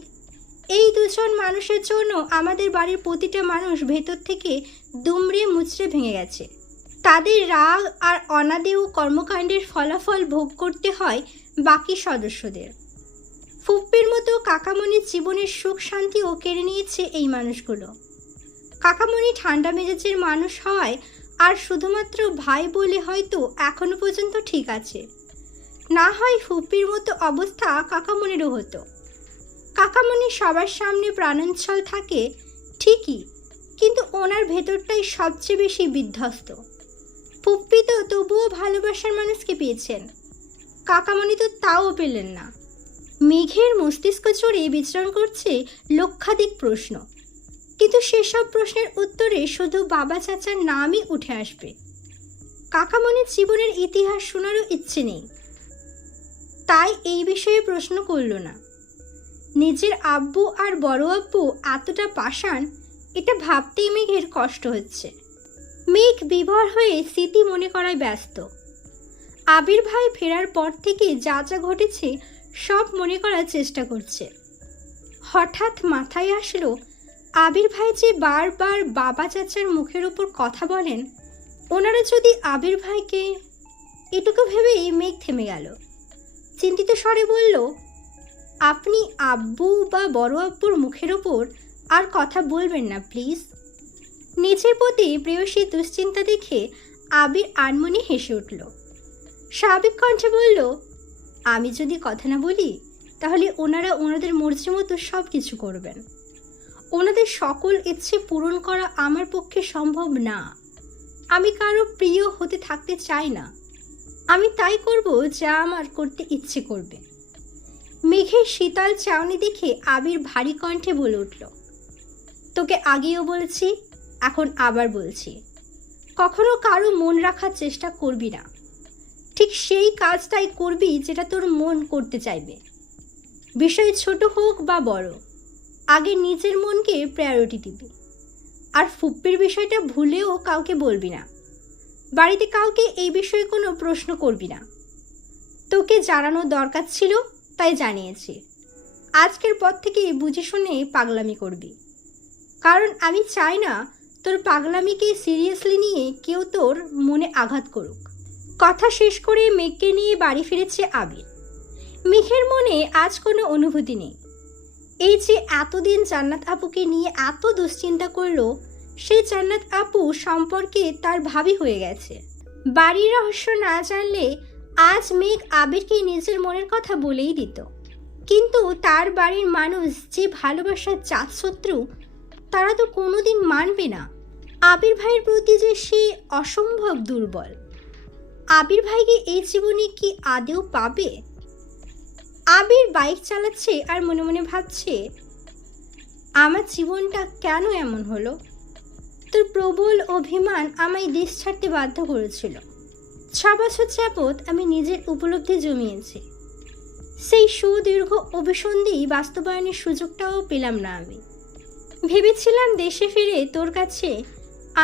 এই দুজন মানুষের জন্য আমাদের বাড়ির প্রতিটা মানুষ ভেতর থেকে দুমড়ে মুচড়ে ভেঙে গেছে। তাদের রাগ আর অনাদেয় কর্মকাণ্ডের ফলাফল ভোগ করতে হয় বাকি সদস্যদের। ফুপ্পির মতো কাকামণির জীবনের সুখ শান্তিও কেড়ে নিয়েছে এই মানুষগুলো। কাকামণি ঠান্ডা মেজাজের মানুষ হওয়ায় আর শুধুমাত্র ভাই বলে হয়তো এখনো পর্যন্ত ঠিক আছে, না হয় ফুপ্পির মতো অবস্থা কাকামণিরও হতো। কাকামণি সবার সামনে প্রাণোচ্ছল থাকে ঠিকই, কিন্তু ওনার ভেতরটাই সবচেয়ে বেশি বিধ্বস্ত। ফুপ্পি তো তবুও ভালোবাসার মানুষকে পেয়েছেন, কাকামণি তো তাও পেলেন না। মেঘের মস্তিষ্ক জুড়ে বিচরণ করছে লক্ষাধিক প্রশ্ন, কিন্তু সেসব প্রশ্নের উত্তরে শুধু বাবা চাচার নামই উঠে আসবে। কাকামণির জীবনের ইতিহাস শোনারও ইচ্ছে নেই, তাই এই বিষয়ে প্রশ্ন করল না। নিজের আব্বু আর বড় আব্বু এতটা পাষাণ, এটা ভাবতেই মেঘের কষ্ট হচ্ছে। মেঘ বিভোর হয়ে স্মৃতি মনে করায় ব্যস্ত। আবির ভাই ফেরার পর থেকে যা যা ঘটেছে সব মনে করার চেষ্টা করছে। হঠাৎ মাথায় আসলো, আবির ভাই যে বারবার বাবা চাচার মুখের ওপর কথা বলেন, ওনারা যদি আবির ভাইকে... এটুকু ভেবেই মেঘ থেমে গেল। চিন্তিত স্বরে বলল, আপনি আব্বু বা বড় আব্বুর মুখের ওপর আর কথা বলবেন না প্লিজ। নিজের প্রতি প্রেয়সী দুশ্চিন্তা দেখে আবির আনমনে হেসে উঠল। স্বাভাবিক কণ্ঠে বলল, আমি যদি কথা না বলি তাহলে ওনারা ওনাদের মর্জি মতো সব কিছু করবেন। ওনাদের সকল ইচ্ছে পূরণ করা আমার পক্ষে সম্ভব না। আমি কারো প্রিয় হতে থাকতে চাই না। আমি তাই করব যা আমার করতে ইচ্ছে করবে। মেঘের শীতল চাউনি দেখে আবির ভারী কণ্ঠে বলে উঠল, তোকে আগেও বলেছি, এখন আবার বলছি, কখনো কারো মন রাখার চেষ্টা করবি না। ঠিক সেই কাজটাই করবি যেটা তোর মন করতে চাইবে। বিষয় ছোট হোক বা বড়, আগে নিজের মনকে প্রায়োরিটি দিবি। আর ফুপ্পির বিষয়টা ভুলেও কাউকে বলবি না। বাড়িতে কাউকে এই বিষয়ে কোনো প্রশ্ন করবি না। তোকে জানানো দরকার ছিল তাই জানিয়েছি। আজকের পর থেকে বুঝে শুনে পাগলামি করবি, কারণ আমি চাই না তোর পাগলামিকে সিরিয়াসলি নিয়ে কেউ তোর মনে আঘাত করুক। কথা শেষ করে মেঘকে নিয়ে বাড়ি ফিরেছে আবির। মেঘের মনে আজ কোনো অনুভূতি নেই। এই যে এতদিন জান্নাত আপুকে নিয়ে এত দুশ্চিন্তা করলো, সেই জান্নাত আপু সম্পর্কে তার ভাবি হয়ে গেছে। বাড়ির রহস্য না জানলে আজ মেঘ আবিরকে নিজের মনের কথা বলেই দিত, কিন্তু তার বাড়ির মানুষ যে ভালোবাসার জাতশত্রু, তারা তো কোনোদিন মানবে না আবির ভাইয়ের প্রতি যে সে অসম্ভব দুর্বল। আবির ভাইকে এই জীবনে কি আদেও পাবে? আবির বাইক চালাচ্ছে আর মনে মনে ভাবছে, আমার জীবনটা কেন এমন হলো? তোর প্রবল অভিমান আমায় দেশ ছাড়তে বাধ্য করেছিল। 6 বছর যাবৎ আমি নিজের উপলব্ধি জমিয়েছি, সেই সুদীর্ঘ অভিসন্ধি বাস্তবায়নের সুযোগটাও পেলাম না আমি। ভেবেছিলাম দেশে ফিরে তোর কাছে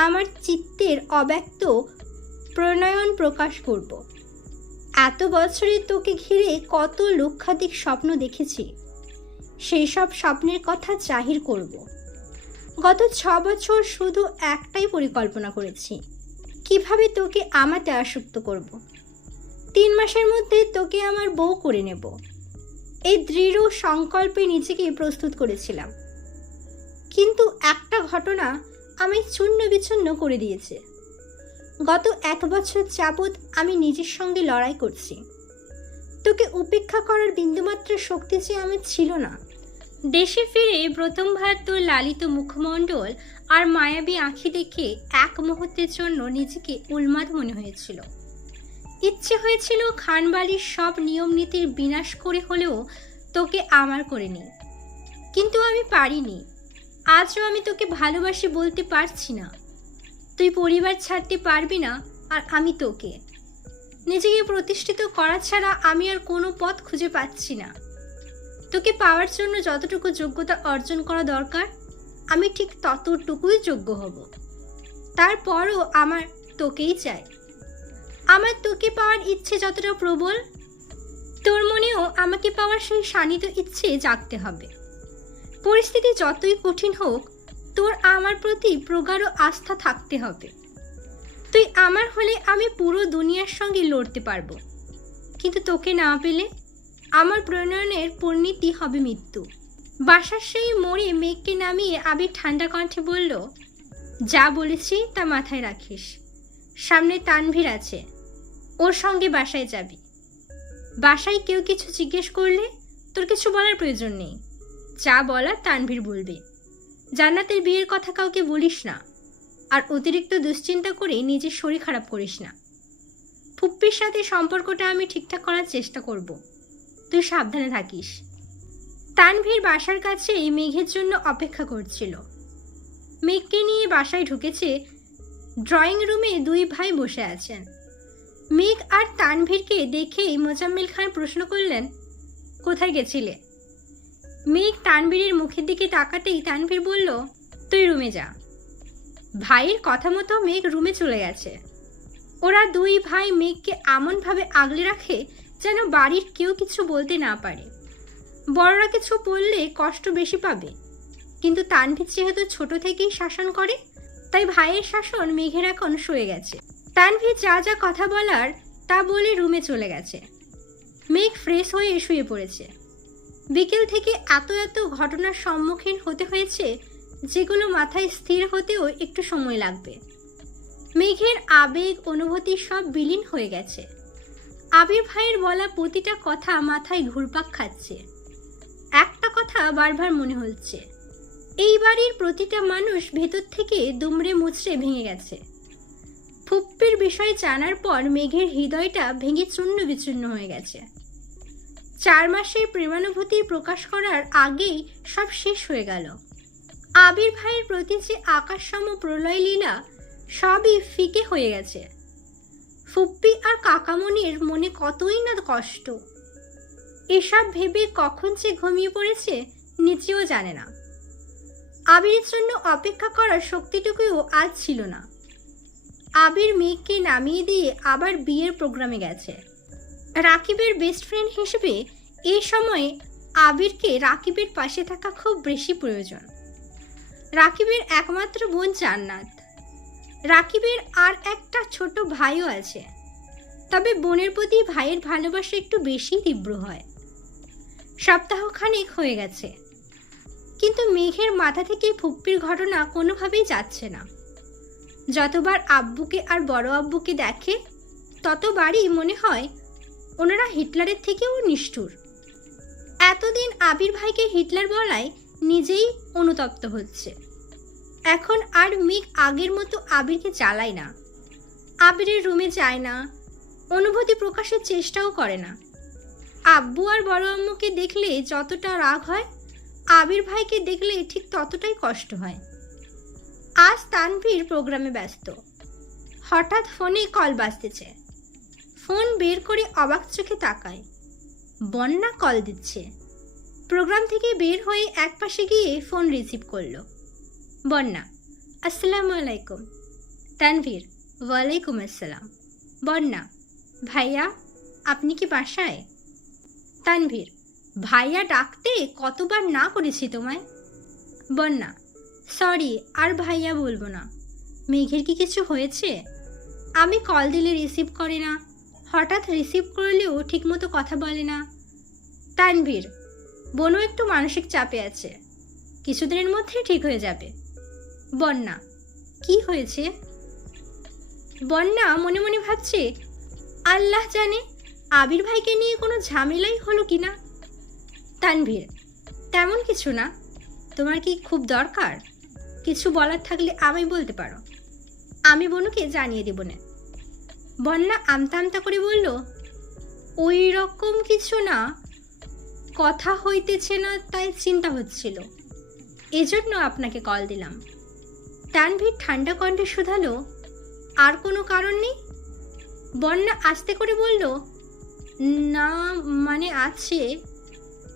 আমার চিত্তের অব্যক্ত প্রণয়ন প্রকাশ করব। এত বছরে তোকে ঘিরে কত লক্ষাধিক স্বপ্ন দেখেছি, সেই সব স্বপ্নের কথা জাহির করব। গত 6 বছর শুধু একটাই পরিকল্পনা করেছি, কিভাবে তোকে আমাতে আসক্ত করব। 3 মাসের মধ্যে তোকে আমার বউ করে নেব। এই দৃঢ় সংকল্পে নিজেকে প্রস্তুত করেছিলাম, কিন্তু একটা ঘটনা আমায় চূর্ণ বিচূর্ণ করে দিয়েছে। গত 1 বছর যাবৎ আমি নিজের সঙ্গে লড়াই করছি। তোকে উপেক্ষা করার বিন্দুমাত্র শক্তি যে আমার ছিল না। দেশে ফিরে প্রথমবার তোর লালিত মুখমণ্ডল আর মায়াবী আঁখি দেখে এক মুহূর্তের জন্য নিজেকে উন্মাদ মনে হয়েছিল। ইচ্ছে হয়েছিল খানবাড়ির সব নিয়ম নীতির বিনাশ করে হলেও তোকে আমার করে নিই, কিন্তু আমি পারিনি। আজও আমি তোকে ভালোবাসি বলতে পারছি না। তুই পরিবার ছাড়তে পারবি না, আর আমি তোকে নিজেকে প্রতিষ্ঠিত করা ছাড়া আমি আর কোনো পথ খুঁজে পাচ্ছি না। তোকে পাওয়ার জন্য যতটুকু যোগ্যতা অর্জন করা দরকার আমি ঠিক ততটুকুই যোগ্য হব। তারপরও আমার তোকেই চাই। আমার তোকে পাওয়ার ইচ্ছে যতটা প্রবল, তোর মনেও আমাকে পাওয়ার সেই শানিত ইচ্ছে জাগতে হবে। পরিস্থিতি যতই কঠিন হোক, তোর আমার প্রতি প্রগাঢ় আস্থা থাকতে হবে। তুই আমার হলে আমি পুরো দুনিয়ার সঙ্গে লড়তে পারবো, কিন্তু তোকে না পেলে আমার প্রণয়নের পরিণতি হবে মৃত্যু। বাসার সেই মোড়ে মেঘকে নামিয়ে আবির ঠান্ডা কণ্ঠে বলল, যা বলেছি তা মাথায় রাখিস। সামনে তানভীর আছে, ওর সঙ্গে বাসায় যাবি। বাসায় কেউ কিছু জিজ্ঞেস করলে তোর কিছু বলার প্রয়োজন নেই। যা বলার তানভীর বলবে। জান্নাতের বিয়ের কথা কাউকে বলিস না, আর অতিরিক্ত দুশ্চিন্তা করে নিজের শরীর খারাপ করিস না। ফুপ্পির সাথে সম্পর্কটা আমি ঠিকঠাক করার চেষ্টা করব, তুই সাবধানে থাকিস। তানভীর বাসার কাছেই মেঘের জন্য অপেক্ষা করছিল। মেঘকে নিয়ে বাসায় ঢুকেছে। ড্রয়িং রুমে দুই ভাই বসে আছেন। মেঘ আর তানভীরকে দেখেই মোজাম্মেল খান প্রশ্ন করলেন, কোথায় গেছিলে? মেঘ তানভীরের মুখের দিকে তাকাতেই তানভীর বলল, তুই রুমে যা। ভাইয়ের কথা মতো মেঘ রুমে চলে গেছে। ওরা দুই ভাই মেঘকে এমনভাবে আগলে রাখে যেন বাড়ির কেউ কিছু বলতে না পারে। বড়রা কিছু বললে কষ্ট বেশি পাবে, কিন্তু তানভীর যেহেতু ছোট থেকেই শাসন করে, তাই ভাইয়ের শাসন মেঘের এখন সয়ে গেছে। তানভীর যা যা কথা বলার তা বলে রুমে চলে গেছে। মেঘ ফ্রেশ হয়ে শুয়ে পড়েছে। বিকেল থেকে এত এত ঘটনার সম্মুখীন হতে হয়েছে যেগুলো মাথায় স্থির হতেও একটু সময় লাগবে। মেঘের আবেগ অনুভূতি সব বিলীন হয়ে গেছে। আবির ভাইয়ের বলা প্রতিটা কথা মাথায় ঘুরপাক খাচ্ছে। একটা কথা বারবার মনে হচ্ছে, এই বাড়ির প্রতিটা মানুষ ভেতর থেকে দুমড়ে মুচড়ে ভেঙে গেছে। ফুপ্পির বিষয় জানার পর মেঘের হৃদয়টা ভেঙে চূর্ণ বিচূর্ণ হয়ে গেছে। 4 মাসের প্রেমানুভূতি প্রকাশ করার আগেই সব শেষ হয়ে গেল। আবির ভাইয়ের প্রতি যে আকাশসম প্রলয় লীলা সবই ফিকে হয়ে গেছে। ফুপ্পি আর কাকামণির মনে কতই না কষ্ট। এসব ভেবে কখন যে ঘুমিয়ে পড়েছে নিজেও জানে না। আবিরের জন্য অপেক্ষা করার শক্তিটুকুও আজ ছিল না। আবির মেঘকে নামিয়ে দিয়ে আবার বিয়ের প্রোগ্রামে গেছে। রাকিবের বেস্ট ফ্রেন্ড হিসেবে এই সময়ে আবিরকে রাকিবের পাশে থাকা খুব বেশি প্রয়োজন। রাকিবের একমাত্র বোন জান্নাত। রাকিবের আর একটা ছোট ভাইও আছে, তবে বোনের প্রতি ভাইয়ের ভালোবাসা একটু বেশি তীব্র হয়। সপ্তাহখানেক হয়ে গেছে, কিন্তু মেঘের মাথা থেকে ফুপ্পির ঘটনা কোনোভাবেই যাচ্ছে না। যতবার আব্বুকে আর বড় আব্বুকে দেখে ততবারই মনে হয় ওনারা হিটলারের থেকেও নিষ্ঠুর। এতদিন আবির ভাইকে হিটলার বলায় নিজেই অনুতপ্ত হচ্ছে। এখন আর মেঘ আগের মতো আবিরকে জ্বালায় না, আবিরের রুমে যায় না, অনুভূতি প্রকাশের চেষ্টাও করে না। আব্বু আর বড় আম্মুকে দেখলে যতটা রাগ হয়, আবির ভাইকে দেখলে ঠিক ততটাই কষ্ট হয়। আজ তানভীর প্রোগ্রামে ব্যস্ত। হঠাৎ ফোনে কল বাজতেছে। ফোন বের করে অবাক চোখে তাকায়। বন্যা কল দিচ্ছে। প্রোগ্রাম থেকে বের হয়ে একপাশে গিয়ে ফোন রিসিভ করলো। বন্যা, আসসালামু আলাইকুম। তানভীর, ওয়ালাইকুম আসসালাম। বন্যা, ভাইয়া আপনি কি বাসায়? তানভীর, ভাইয়া ডাকতে কতবার না করেছি তোমায়। বন্যা, সরি, আর ভাইয়া বলবো না। মেঘের কি কিছু হয়েছে? আমি কল দিলে রিসিভ করে না, হঠাৎ রিসিভ করলেও ঠিকমতো কথা বলে না। তানভীর, বোনও একটু মানসিক চাপে আছে, কিছুদিনের মধ্যেই ঠিক হয়ে যাবে। বন্যা, কি হয়েছে? বন্যা মনে মনে ভাবছে, আল্লাহ জানে আবির ভাইকে নিয়ে কোনো ঝামেলাই হলো কি না? তানভীর: তেমন কিছু না। তোমার কি খুব দরকার? কিছু বলার থাকলে আমায় বলতে পারো, আমি বনুকে জানিয়ে দেব না। বন্যা আমতা আমতা করে বলল, ওই রকম কিছু না, কথা হইতেছে না তাই চিন্তা হচ্ছিল, এজন্য আপনাকে কল দিলাম। তানভীর ঠান্ডা কণ্ঠে শুধালো, আর কোনো কারণ নেই? বন্যা আস্তে করে বলল, না মানে আছে।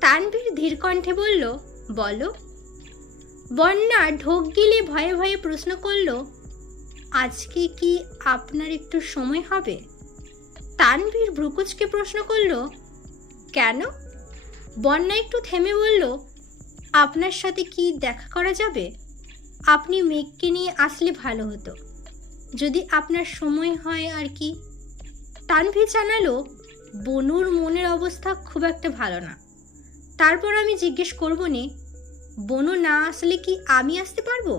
তানভীর ধীর কণ্ঠে বলল, বলো। বন্যা ঢোক গিলে ভয়ে ভয়ে প্রশ্ন করল, আজকে কি আপনার একটু সময় হবে? তানভীর ভ্রুকুচকে প্রশ্ন করল, কেন? বন্যা একটু থেমে বলল, আপনার সাথে কি দেখা করা যাবে? আপনি মেঘকে নিয়ে আসলে ভালো হতো, যদি আপনার সময় হয় আর কি। তানভীর জানালো, বনুর মনের অবস্থা খুব একটা ভালো না। তারপর আমি জিজ্ঞেস করবো নে, বনু না আসলে কি আমি আসতে পারবো,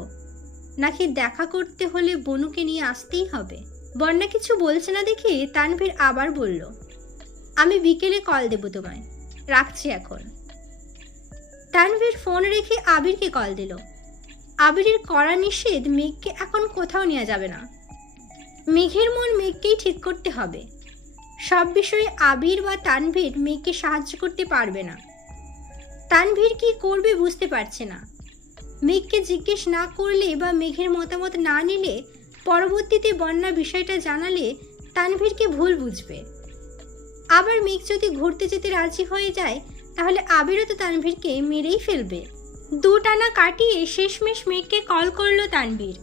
নাকি দেখা করতে হলে বনুকে নিয়ে আসতেই হবে? বন্যা কিছু বলছে না দেখে তানভীর আবার বলল, আমি বিকেলে কল দেব তোমায়, রাখছি এখন। তানভীর ফোন রেখে আবিরকে কল দিল। আবিরের কড়া নিষেধ, মেঘকে এখন কোথাও নেওয়া যাবে না। মেঘের মন মেঘকেই ঠিক করতে হবে। সব বিষয়ে আবির বা তানভীর মেঘকে সাহায্য করতে পারবে না। তানভীর কি করবে বুঝতে পারছে না। মেঘকে জিজ্ঞেস না করলে বা মেঘের মতামত না নিলে পরবর্তীতে বন্যা বিষয়টা জানালে তানভীরকে ভুল বুঝবে। আবার মেঘ যদি ঘুরতে যেতে রাজি হয়ে যায় তাহলে আবিরও তো তানভীরকে মেরেই ফেলবে। দুটানা কাটিয়ে শেষমেশ মেঘকে কল করলো তানভীর।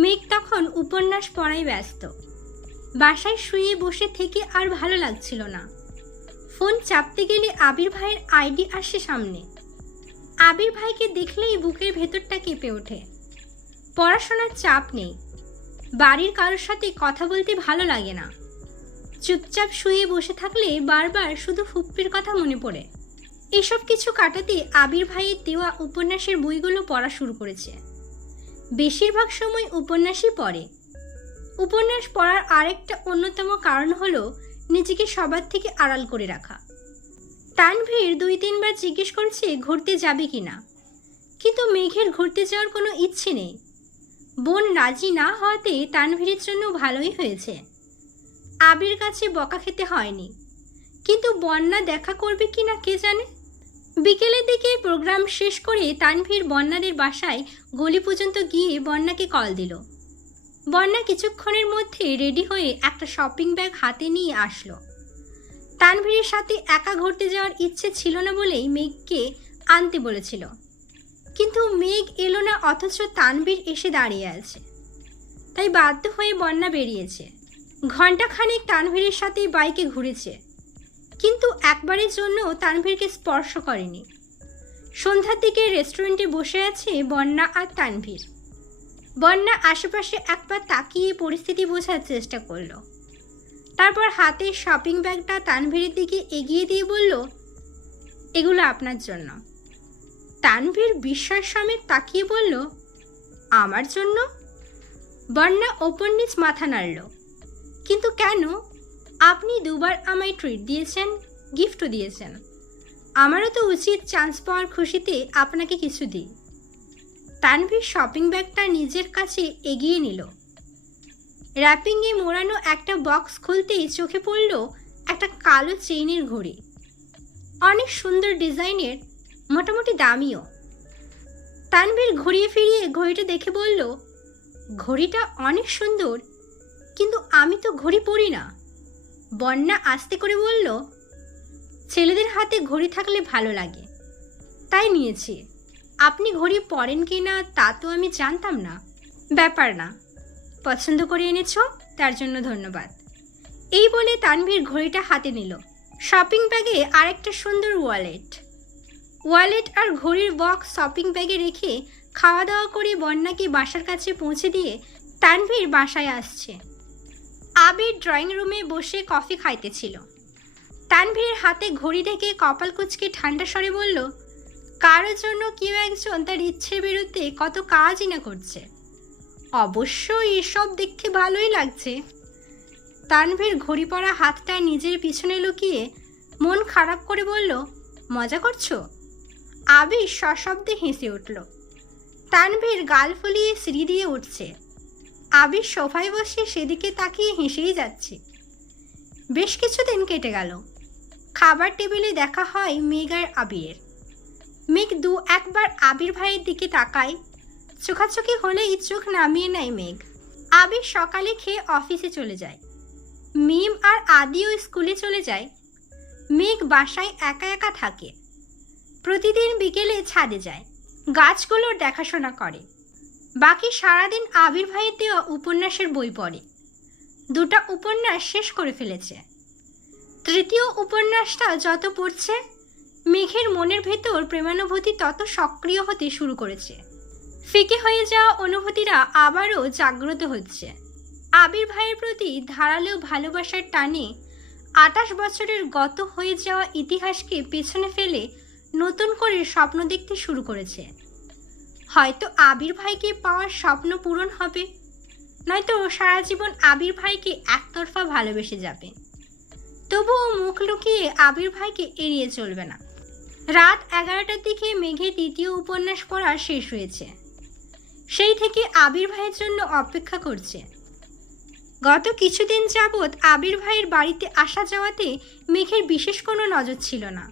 মেঘ তখন উপন্যাস পড়ায় ব্যস্ত। বাসায় শুয়ে বসে থেকে আর ভালো লাগছিল না। ফোন চাপতে গেলে আবির ভাইয়ের আইডি আসে সামনে। আবির ভাইকে দেখলেই বুকের ভেতরটা কেঁপে ওঠে। পড়াশোনার চাপ নেই, বাড়ির কারোর সাথে কথা বলতে ভালো লাগে না। চুপচাপ শুয়ে বসে থাকলে বারবার শুধু ফুপ্পির কথা মনে পড়ে। এসব কিছু কাটাতে আবির ভাইয়ের দেওয়া উপন্যাসের বইগুলো পড়া শুরু করেছে। বেশিরভাগ সময় উপন্যাসই পড়ে। উপন্যাস পড়ার আরেকটা অন্যতম কারণ হলো নিজেকে সবার থেকে আড়াল করে রাখা। তানভীর 2-3 বার জিজ্ঞেস করেছে ঘুরতে যাবে কিনা, কিন্তু মেঘের ঘুরতে যাওয়ার কোনো ইচ্ছে নেই। বোন রাজি না হওয়াতে তানভীরের জন্য ভালোই হয়েছে। আবির কাছে বকা খেতে হয়নি, কিন্তু বন্যা দেখা করবে কিনা কে জানে। বিকেলের দিকে প্রোগ্রাম শেষ করে তানভীর বন্যাদের বাসায় গলি পর্যন্ত গিয়ে বন্যাকে কল দিল। বন্যা কিছুক্ষণের মধ্যে রেডি হয়ে একটা শপিং ব্যাগ হাতে নিয়ে আসলো। তানভীরের সাথে একা ঘুরতে যাওয়ার ইচ্ছে ছিল না বলেই মেঘকে আনতে বলেছিল, কিন্তু মেঘ এলো না, অথচ তানভীর এসে দাঁড়িয়ে আছে। তাই বাধ্য হয়ে বন্যা বেরিয়েছে। ঘণ্টাখানেক তানভীরের সাথে বাইকে ঘুরেছে, কিন্তু একবারের জন্য তানভীরকে স্পর্শ করেনি। সন্ধ্যার দিকে রেস্টুরেন্টে বসে আছে বন্যা আর তানভীর। বন্যা আশেপাশে একবার তাকিয়ে পরিস্থিতি বোঝার চেষ্টা করলো। তারপর হাতের শপিং ব্যাগটা তানভীরের দিকে এগিয়ে দিয়ে বলল, এগুলো আপনার জন্য। তানভীর বিস্ময় সমেত তাকিয়ে বলল, আমার জন্য? বন্যা ওপর নিচ মাথা নাড়ল, কিন্তু কেন? আপনি 2 বার আমায় ট্রিট দিয়েছেন, গিফটও দিয়েছেন। আমারও তো উচিত চান্স পাওয়ার খুশিতে আপনাকে কিছু দিই। তানভীর শপিং ব্যাগটা নিজের কাছে এগিয়ে নিল। র্যাপিংয়ে মোড়ানো একটা বক্স খুলতেই চোখে পড়ল একটা কালো চেইনের ঘড়ি। অনেক সুন্দর ডিজাইনের, মোটামুটি দামিও। তানভীর ঘুরিয়ে ফিরিয়ে ঘড়িটা দেখে বলল, ঘড়িটা অনেক সুন্দর, কিন্তু আমি তো ঘড়ি পরি না। বন্যা আস্তে করে বলল, ছেলেদের হাতে ঘড়ি থাকলে ভালো লাগে, তাই নিয়েছি। আপনি ঘড়ি পরেন কি না তা তো আমি জানতাম না। ব্যাপার না, পছন্দ করে এনেছো তার জন্য ধন্যবাদ। এই বলে তানভীর ঘড়িটা হাতে নিল। শপিং ব্যাগে আরেকটা সুন্দর ওয়ালেট আর ঘড়ির বক্স শপিং ব্যাগে রেখে খাওয়া দাওয়া করে বন্যাকে বাসার কাছে পৌঁছে দিয়ে তানভীর বাসায় আসছে। আবির ড্রয়িং রুমে বসে কফি খাইতেছিল। তানভীরের হাতে ঘড়ি রেখে কপাল কুঁচকে ঠান্ডা স্বরে বলল, কারোর জন্য কেউ একজন তার ইচ্ছের বিরুদ্ধে কত কাজই না করছে। অবশ্য এসব দেখতে ভালোই লাগছে। তানভীর ঘড়ি পরা হাতটা নিজের পিছনে লুকিয়ে মন খারাপ করে বলল, মজা করছো? আবির সশব্দে হেসে উঠল। তানভীর গাল ফুলিয়ে সিঁড়ি দিয়ে উঠছে। আবির সোফায় বসে সেদিকে তাকিয়ে হেসেই যাচ্ছে। বেশ কিছুদিন কেটে গেল। খাবার টেবিলে দেখা হয় মেঘ আর আবিরের। মেঘ দু একবার আবির ভাইয়ের দিকে তাকায়। চোখাচোখি হলেই চোখ নামিয়ে নেয় মেঘ। আবির সকালে খেয়ে অফিসে চলে যায়। মিম আর আদিও স্কুলে চলে যায়। মেঘ বাসায় একা একা থাকে। প্রতিদিন বিকেলে ছাদে যায়, গাছগুলোর দেখাশোনা করে। বাকি সারাদিন আবির ভাইয়ের দেওয়া উপন্যাসের বই পড়ে। 2টা উপন্যাস শেষ করে ফেলেছে। তৃতীয় উপন্যাসটা যত পড়ছে, মেঘের মনের ভেতর প্রেমানুভূতি তত সক্রিয় হতে শুরু করেছে। ফিকে হয়ে যাওয়া অনুভূতিরা আবারও জাগ্রত হচ্ছে। আবির ভাইয়ের প্রতি ধারালো ভালোবাসার টানে 28 বছরের গত হয়ে যাওয়া ইতিহাসকে পেছনে ফেলে নতুন করে স্বপ্ন দেখতে শুরু করেছে। হয়তো আবির ভাইকে পাওয়ার স্বপ্ন পূরণ হবে, নয়তো সারা জীবন আবির ভাইকে একতরফা ভালোবেসে যাবে। তবুও মুখ লুকিয়ে আবির ভাইকে এড়িয়ে চলবে না। রাত 11টার দিকে মেঘের দ্বিতীয় উপন্যাস পড়া শেষ হয়েছে। সেই থেকে আবির ভাইয়ের জন্য অপেক্ষা করছে। গত কিছুদিন যাবৎ আবির ভাইয়ের বাড়িতে আসা যাওয়াতে মেঘের বিশেষ কোনো নজর ছিল না।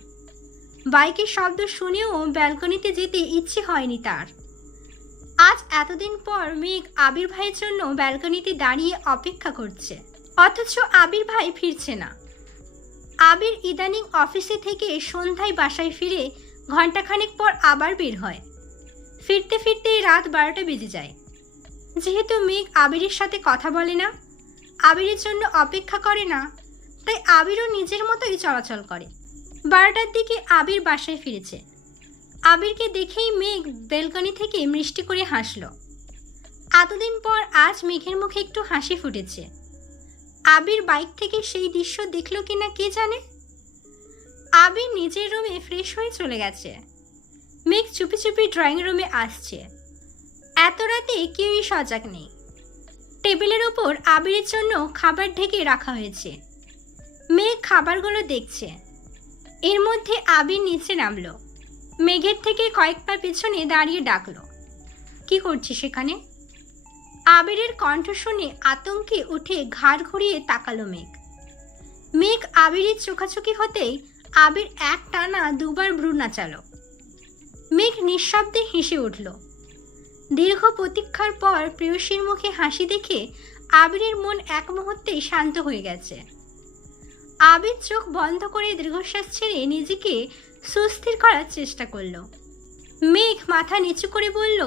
বাইকের শব্দ শুনেও ব্যালকনিতে যেতে ইচ্ছে হয়নি তার। আজ এতদিন পর মেঘ আবির ভাইয়ের জন্য ব্যালকনিতে দাঁড়িয়ে অপেক্ষা করছে, অথচ আবির ভাই ফিরছে না। আবির ইদানিং অফিসে থেকে সন্ধ্যায় বাসায় ফিরে ঘণ্টাখানেক পর আবার বের হয়। ফিরতে ফিরতেই রাত 12টা বেজে যায়। যেহেতু মেঘ আবিরের সাথে কথা বলে না, আবিরের জন্য অপেক্ষা করে না, তাই আবিরও নিজের মতোই চলাচল করে। 12টার দিকে আবির বাসায় ফিরেছে। আবিরকে দেখেই মেঘ ব্যালকনি থেকে মিষ্টি করে হাসল। এতদিন পর আজ মেঘের মুখে একটু হাসি ফুটেছে। আবির বাইক থেকে সেই দৃশ্য দেখল কিনা কে জানে। আবির নিজের রুমে ফ্রেশ হয়ে চলে গেছে। মেঘ চুপি চুপি ড্রয়িং রুমে আসছে। এত রাতে কেউই সজাগ নেই। টেবিলের উপর আবিরের জন্য খাবার ঢেকে রাখা হয়েছে। মেঘ খাবারগুলো দেখছে। এর মধ্যে আবির নিচে নামলো। মেঘের থেকে কয়েক পা পেছনে দাঁড়িয়ে ডাকলো, কি করছিস সেখানে? আবিরের কণ্ঠ শুনে আতঙ্কে উঠে ঘাড় ঘুরিয়ে তাকালো মেঘ। মেঘ আবিরের চোখাচোখি হতেই আবির এক টানা 2বার ভ্রু নাচালো। মেঘ নিঃশব্দে হেসে উঠল। দীর্ঘ প্রতীক্ষার পর প্রেয়সীর মুখে হাসি দেখে আবিরের মন এক মুহূর্তেই শান্ত হয়ে গেছে। আবির চোখ বন্ধ করে দীর্ঘশ্বাস ছেড়ে নিজেকে সুস্থির করার চেষ্টা করল। মেঘ মাথা নিচু করে বলল,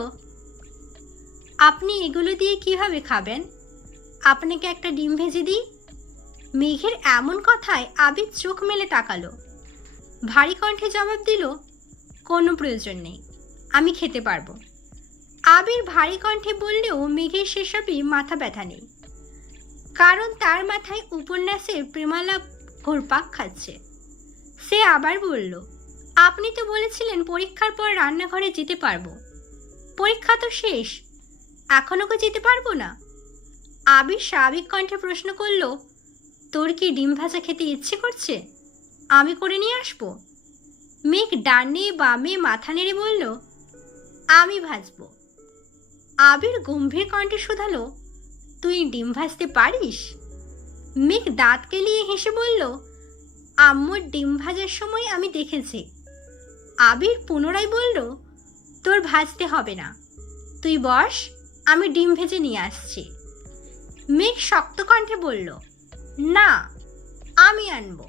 আপনি এগুলো দিয়ে কিভাবে খাবেন? আপনাকে একটা ডিম ভেজে দিই? মেঘের এমন কথায় আবির চোখ মেলে তাকালো। ভারী কণ্ঠে জবাব দিল, কোনো প্রয়োজন নেই, আমি খেতে পারবো। আবির ভারী কণ্ঠে বললেও মেঘের সেসবই মাথা ব্যথা নেই, কারণ তার মাথায় উপন্যাসের প্রেমালাপ ঘুরপাক খাচ্ছে। সে আবার বলল, আপনি তো বলেছিলেন পরীক্ষার পর রান্নাঘরে যেতে পারবো। পরীক্ষা তো শেষ, এখনও কি যেতে পারবো না? আবির স্বাভাবিক কণ্ঠে প্রশ্ন করল, তোর কি ডিম ভাজা খেতে ইচ্ছে করছে? আমি করে নিয়ে আসবো। মেঘ ডানে বামে মাথা নেড়ে বলল, আমি ভাজবো। আবির গম্ভীর কণ্ঠে শুধালো, তুই ডিম ভাজতে পারিস? মেঘ দাঁত কেলিয়ে হেসে বলল, আম্মুর ডিম ভাজার সময় আমি দেখেছি। আবির পুনরায় বলল, তোর ভাজতে হবে না, তুই বস, আমি ডিম ভেজে নিয়ে আসছি। মেঘ শক্ত কণ্ঠে বলল, না, আমি আনবো।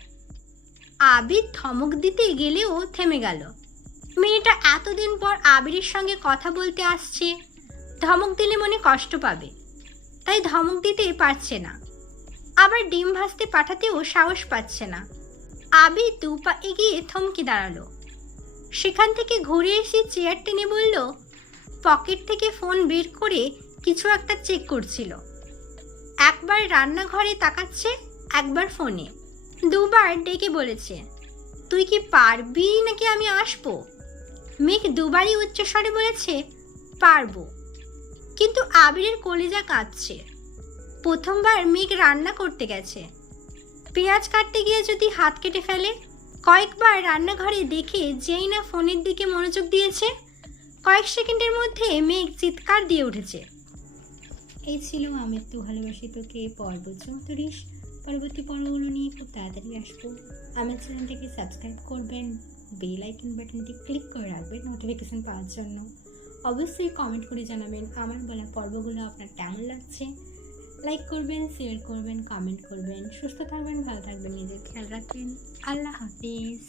আবির ধমক দিতে গেলেও থেমে গেল। মেয়েটা এতদিন পর আবিরের সঙ্গে কথা বলতে আসছে, ধমক দিলে মনে কষ্ট পাবে, তাই ধমক দিতে পারছে না। আবার ডিম ভাজতে পাঠাতেও সাহস পাচ্ছে না। আবির 2 পা এগিয়ে থমকে দাঁড়ালো। সেখান থেকে ঘুরে এসে চেয়ার টেনে বলল, পকেট থেকে ফোন বের করে কিছু একটা চেক করছিল। একবার রান্নাঘরে তাকাচ্ছে, একবার ফোনে। 2বার ডেকে বলেছে, তুই কি পারবি নাকি আমি আসবো? মেঘ 2বারই উচ্চস্বরে বলেছে, পারবো। কিন্তু আবিরের কলিজা কাঁদছে। প্রথমবার মেঘ রান্না করতে গেছে, পেঁয়াজ কাটতে গিয়ে যদি হাত কেটে ফেলে। কয়েকবার রান্নাঘরে দেখে যেই না ফোনের দিকে মনোযোগ দিয়েছে, কয়েক সেকেন্ডের মধ্যে মেঘ চিৎকার দিয়ে উঠেছে। এই ছিল আমের তো ভালোবাসি তোকে পর্ব 34। পরবর্তী পর্বগুলো নিয়ে খুব তাড়াতাড়ি আসবো। আমার চ্যানেলটাকে সাবস্ক্রাইব করবেন, বেল আইকন বাটনটি ক্লিক করে রাখবেন নোটিফিকেশান পাওয়ার জন্য। অবশ্যই কমেন্ট করে জানাবেন আমার বলা পর্বগুলো আপনার কেমন লাগছে। লাইক করবেন, শেয়ার করবেন, কমেন্ট করবেন। সুস্থ থাকবেন, ভালো থাকবেন, নিজের খেয়াল রাখবেন। আল্লাহ হাফিজ।